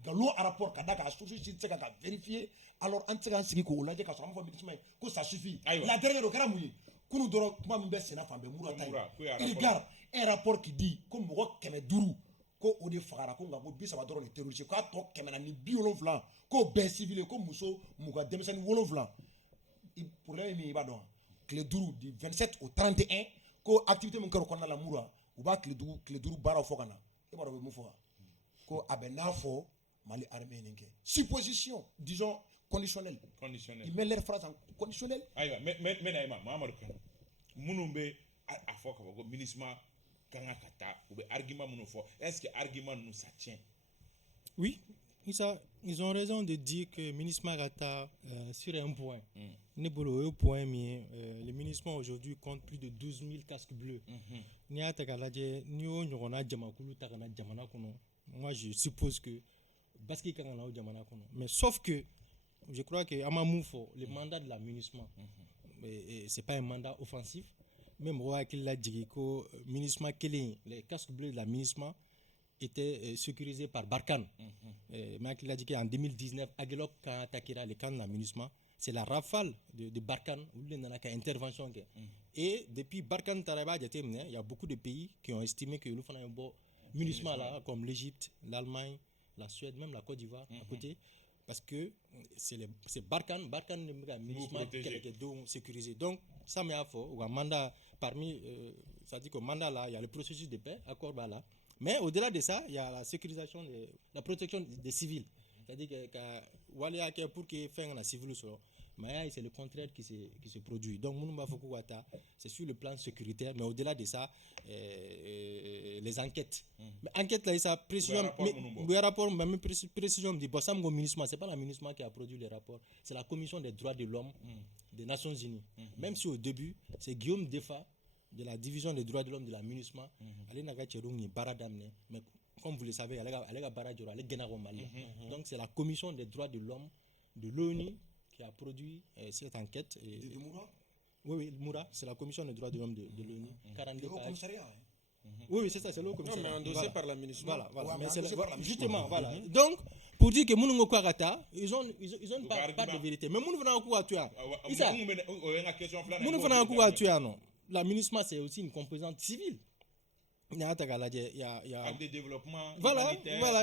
nkalon rapport ka da k'a source si tɛ se ka vérifier alors an tɛ se k'an sigi k'o lajɛ ka sɔrɔ an b'a fɔ ministre ye ko ça suffit la dernière o kɛra mun ye kunun dɔrɔn kuma min bɛ senna fan bɛɛ mura ta ye il regarde un rapport qui dit ko mɔgɔ 500 ko o de fagara ko nka ko 30 dɔrɔn de terroriste k'a tɔ 470 k'o bɛɛ civil ye ko muso mugan denmisɛnnin 7 problème ye min ye i b'a dɔn tile 5 du 27 au 31 ko activité min kɛra o kɔnɔna la mura u b'a tile 5 baaraw fɔ ka na e b'a dɔn u bɛ mun fɔ ko a bɛ n'a fɔ Mali armée nin kɛ supposition disons conditionnelle il met leur phrase en conditionnel ayiwa mais na ma Mamadou Kane minnu bɛ a fɔ ka fɔ ko ministre kan ka taa u bɛ argument minnu fɔ est-ce que argument ninnu ça tient? Oui, ils ont raison de dire que le ministre Marata, sur un point, le ministre aujourd'hui compte plus de 12 000 casques bleus. Moi, je suppose que mais sauf que je crois que le mandat de l'aménagement, c'est pas un mandat offensif. Même les casques bleus de l'aménagement était sécurisé par Barkhane. Mais il a dit qu'en 2019, Aguelok a attaqué le camp de l'aménagement. C'est la rafale de Barkhane où il y a une intervention. Et depuis Barkhane, il y a beaucoup de pays qui ont estimé que le MINUSMA là, comme l'Égypte, l'Allemagne, la Suède, même la Côte d'Ivoire à côté, parce que c'est Barkhane MINUSMA qui est sécurisé. Donc, ça m'a fait un mandat parmi, ça dit qu'au mandat là, il y a le processus de paix, accord là. Mais au-delà de ça, il y a la sécurisation, la protection des civils. C'est-à-dire que pour que faire un civil, mais c'est le contraire qui se produit. Donc, c'est sur le plan sécuritaire, mais au-delà de ça, les enquêtes. Mais enquête là, ça précision. Le rapport, même précision, dit, bon, ça, c'est pas la MINUSMA qui a produit les rapports, c'est la Commission des droits de l'homme des Nations Unies. Même si au début, c'est Guillaume Defa de la division des droits de l'homme de la MINUSMA, mais comme vous le savez, donc c'est la Commission des droits de l'homme de l'ONU qui a produit cette enquête. Oui, Moura, c'est la Commission des droits de l'homme de l'ONU. 42 pages. Oui, c'est ça, c'est le commissariat. Non, mais endossé par la MINUSMA. Voilà. Mais justement, voilà. Donc, pour dire que Mounoungo Kouagata, ils ont une part de vérité. Mais Mounoungo Kouagata, non. La MINUSMA, c'est aussi une composante civile. Il y a des développements voilà,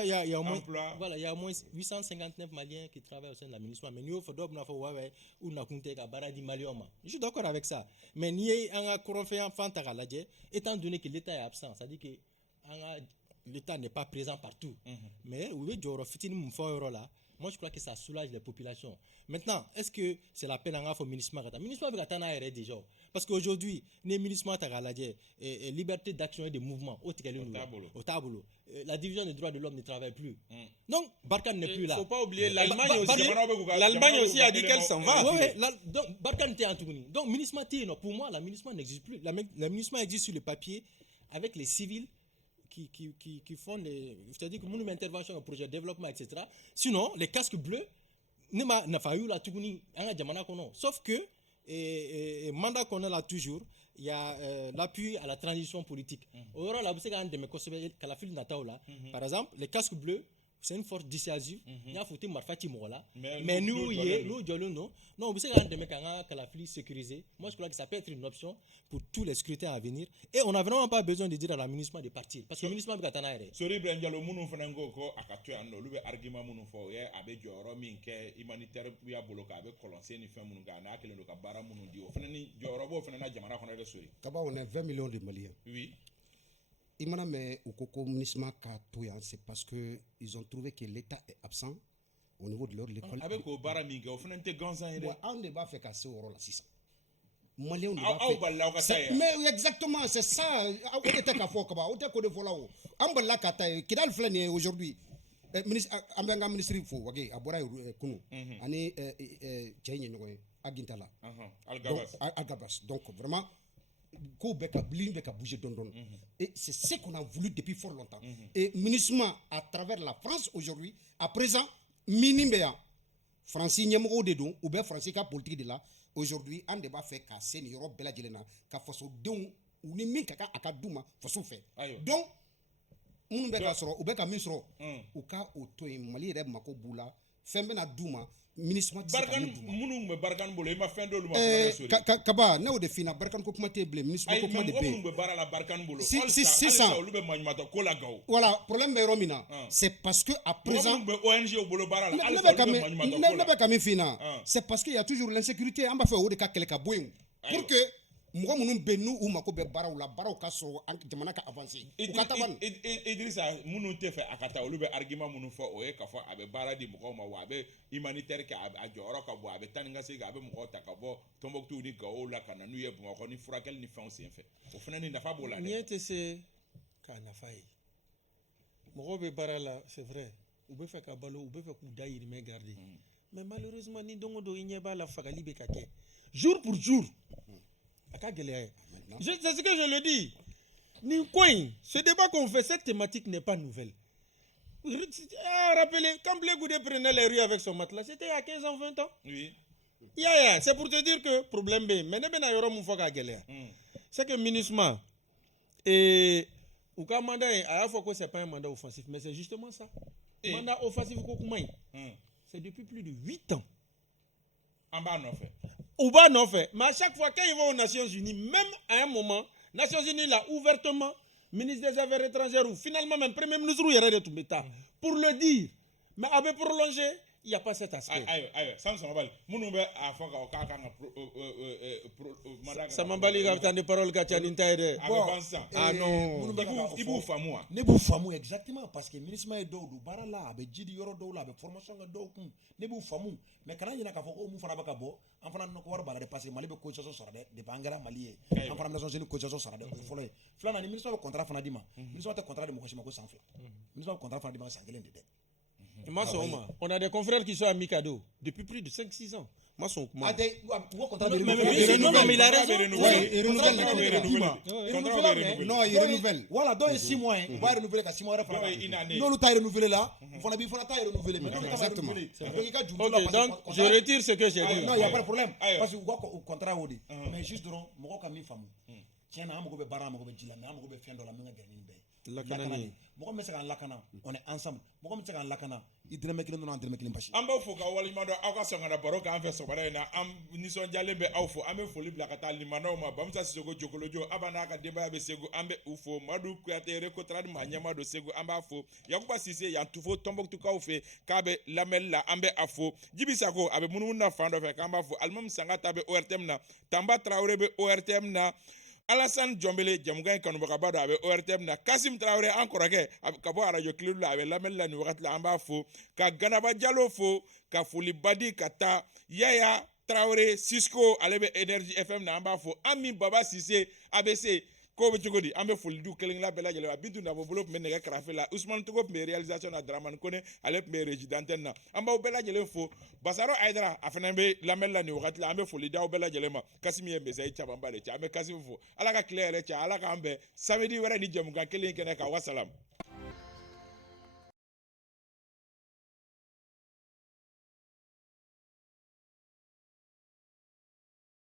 il y a au moins, emploi. Voilà, il y a au moins 859 Maliens qui travaillent au sein de la MINUSMA. Mais nous, il faut je suis d'accord avec ça. Mais étant donné que l'État est absent, c'est-à-dire que l'État n'est pas présent partout. Mais moi, je crois que ça soulage les populations. Maintenant, est-ce que c'est la peine à faire MINUSMA? MINUSMA déjà. Parce qu'aujourd'hui, les MINUSMA liberté d'action et de mouvement au tableau. La division des droits de l'homme ne travaille plus. Donc, Barkhane n'est plus là. Il ne faut pas oublier, l'Allemagne aussi a dit qu'elle s'en va. Donc, Barkhane était en tout. Donc, MINUSMA, pour moi, la MINUSMA n'existe plus. La MINUSMA existe sur le papier avec les civils qui font les. C'est-à-dire que nous intervention au projet de développement, etc. Sinon, les casques bleus, n'a pas eu la Tougouni, sauf que, mandat qu'on a là toujours, il y a l'appui à la transition politique. Par exemple, les casques bleus, c'est une force dissuasive. Mais nous, non, vous savez, sécurisé. Moi, je crois que ça peut être une option pour tous les scrutins à venir. Et on n'a vraiment pas besoin de dire à la MINUSMA de partir. Parce que le MINUSMA est en Sori Brenjalo, Mounou Fenango, Akatuano, lui, argument Mounou Foye, avec Joro Minke, humanitaire, Pia Boloka, avec Colonsé, ni fait Mounugana, que le Kabara Mounoudi, Fenani, Jorobo, Fenana, Jamana, on a le Sori. Kaba, on a 20 millions de Maliens. Oui. Imana me ukoko MINUSMA Katoyan, c'est parce que ils ont trouvé que l'État est absent au niveau de leur école. Avec au Baraminga, au Fenante Gansan. On ne va faire casser au rôle 600. Maliens, on va faire. Mais exactement, c'est ça. On était qu'à faire Kaba, on était qu'au développement. On va la Kataï, qui a le flané aujourd'hui. Ambenga ministre il faut, ok, Abora Kunu, Ani Tchaïne, Agintala. Algabas. Donc vraiment. Bouger don. Et c'est ce qu'on a voulu depuis fort longtemps. Et MINUSMA, à travers la France aujourd'hui, à présent, Minimbeya, Francis Niamoro de Don, ou bien Francis politique de là, aujourd'hui, on débat fait qu'à Sénéro Bella Djelena, qu'à Faso Don, ou ni Minkaka Akadouma, Faso fait. Donc, on beka soro, ou beka misro, ou ka auto Mali Reb Mako Boula, Fembena Douma, MINUSMA Barkhane munu me Barkhane bolo ima fendo lu ma Kaba na o de fina Barkhane ko kuma te blé MINUSMA ko kuma de blé munu be bara la Barkhane bolo si ça lu be manimata ko la gaw voilà problème be romina c'est parce que à présent be ONG bolo bara la ne be kami fina c'est parce qu'il y a toujours l'insécurité on va faire o de ka kele ka boyen pour que mɔgɔ minnu bɛ n'u u mako bɛ baaraw la baaraw ka sɔrɔ jamana ka avancer u ka taa ban Idrissa minnu tɛ fɛ a ka taa olu bɛ argument minnu fɔ o ye k'a fɔ a bɛ baara di mɔgɔw ma wa a bɛ humanitaire kɛ a jɔyɔrɔ ka bon a bɛ taa ni ka segin a bɛ mɔgɔw ta ka bɔ Tombouctou ni Gao la ka na n'u ye Bamakɔ ni furakɛli ni fɛnw senfɛ o fana ni nafa b'o la dɛ. Nin tɛ se k'a nafa ye mɔgɔw bɛ baara la c'est vrai u bɛ fɛ ka balo u bɛ fɛ k'u dahirimɛ garder mais malheureusement ni don o don i ɲɛ b'a la fagali bɛ ka kɛ jour pour jour. C'est ce que je le dis. Ce débat qu'on fait, cette thématique n'est pas nouvelle. Rappelez, quand Blé Goudé prenait les rues avec son matelas, c'était il y a 15 ans, 20 ans. Oui. C'est pour te dire que problème B. Mais c'est que MINUSMA et ou quand mandat à la fois que c'est pas un mandat offensif, mais c'est justement ça. Mandat offensif c'est depuis plus de 8 ans. En bas non fait. Ouba non fait. Mais à chaque fois, quand ils vont aux Nations Unies, même à un moment, Nations Unies l'a ouvertement ministre des affaires étrangères ou finalement même premier ministre yɛrɛ de tun bɛ taa pour le dire mais a bɛ prolonger il y a pas cet aspect. ayiwa Samson Mabali minnu bɛ a fɔ k'a kan ka Samabali ka temps de parole ka ca ni ta ye dɛ. a bɛ ban sisan. Ah non. I b'u faamu wa. ne b'u faamu exactement parce que ministre ye dɔw don baara la a bɛ ji di yɔrɔ dɔw la a bɛ formation kɛ dɔw kun ne b'u faamu mais kana ɲinɛ k'a fɔ ko mun fana bɛ ka bɔ an fana nɔgɔ wari b'a la dɛ parce que Mali bɛ cotisation sara dɛ depuis an kɛra Mali ye an fana bɛ nations unies cotisation sara dɛ o ye fɔlɔ ye filanan ni ministre bɛ contrat fana d'i ma ministre tɛ contrat di mɔgɔ si ma ko san 2 ministre bɛ contrat fana d'i ma san 1 de dɛ. On a des confrères qui sont à Mikado depuis plus de 5-6 ans. Non, mais il a raison. Non, il renouvelle. Voilà, donc 6 mois, on va renouveler 6 mois. Non, nous t'as renouvelé là. On a bien fait renouveler. Donc, je retire ce que j'ai dit. Non, il n'y a pas de problème. Parce que vous contrat au dit. Mais juste donc, moi, comme il famille. Tiens, on a barra, on a dit, on a fait dans la main lakana mɔgɔ min bɛ se k'an lakana on est ensemble mɔgɔ min bɛ se k'an lakana i dɛrɛmɛ kelen dɔrɔn an dɛrɛmɛ kelen basi. An b'aw fo k'aw waleɲuman dɔn aw ka sɔn ka na baro k'an fɛ sɔgɔmada in na an nisɔndiyalen bɛ aw fo an bɛ foli bila ka taa limanaw ma Bamusa Sisoko Jokolojo Aba n'a ka denbaya bɛ Segu an bɛ u fo Madu Kuyate Récotra maa ɲɛma don Segu an b'a fo Yakuba Sise yan Tufo Tɔnbɔkutukaw fɛ k'a bɛ lamɛnni la an bɛ a fo Jibi Sako a bɛ munumunu na fan dɔ fɛ k'an b'a fo Alimamu Sangata bɛ ORTM na Tamba Traoré bɛ ORTM na Alassane Djombele jamukan in kanubagaba don a bɛ ORTM na Kasim Traoré an kɔrɔkɛ ka bɔ radio Kililu la a bɛ lamɛnni la nin wagati la an b'a fo ka Ganaba Jalo fo ka foli badi ka taa Yaya Traoré Cisco ale bɛ Energy FM na an b'a fo Ami Baba Sise ABC ko bɛ cogo di an bɛ foli du kelen bɛɛ lajɛlen ma Bintu Nabo bolo tun bɛ nɛgɛ karafe la Usman Togo tun bɛ réalisation na Dramane Kone ale tun bɛ régie d'antenne na an b'aw bɛɛ lajɛlen fo Basaro Aydara a fana bɛ lamɛnni la nin wagati la an bɛ foli d'aw bɛɛ lajɛlen ma Kasimi ye Mesayi camanba de cɛ an bɛ Kasimi fo Ala ka tile yɛrɛ cɛ Ala k'an bɛn samedi wɛrɛ ni jɛmukan kelen in kɛnɛ kan wa salam.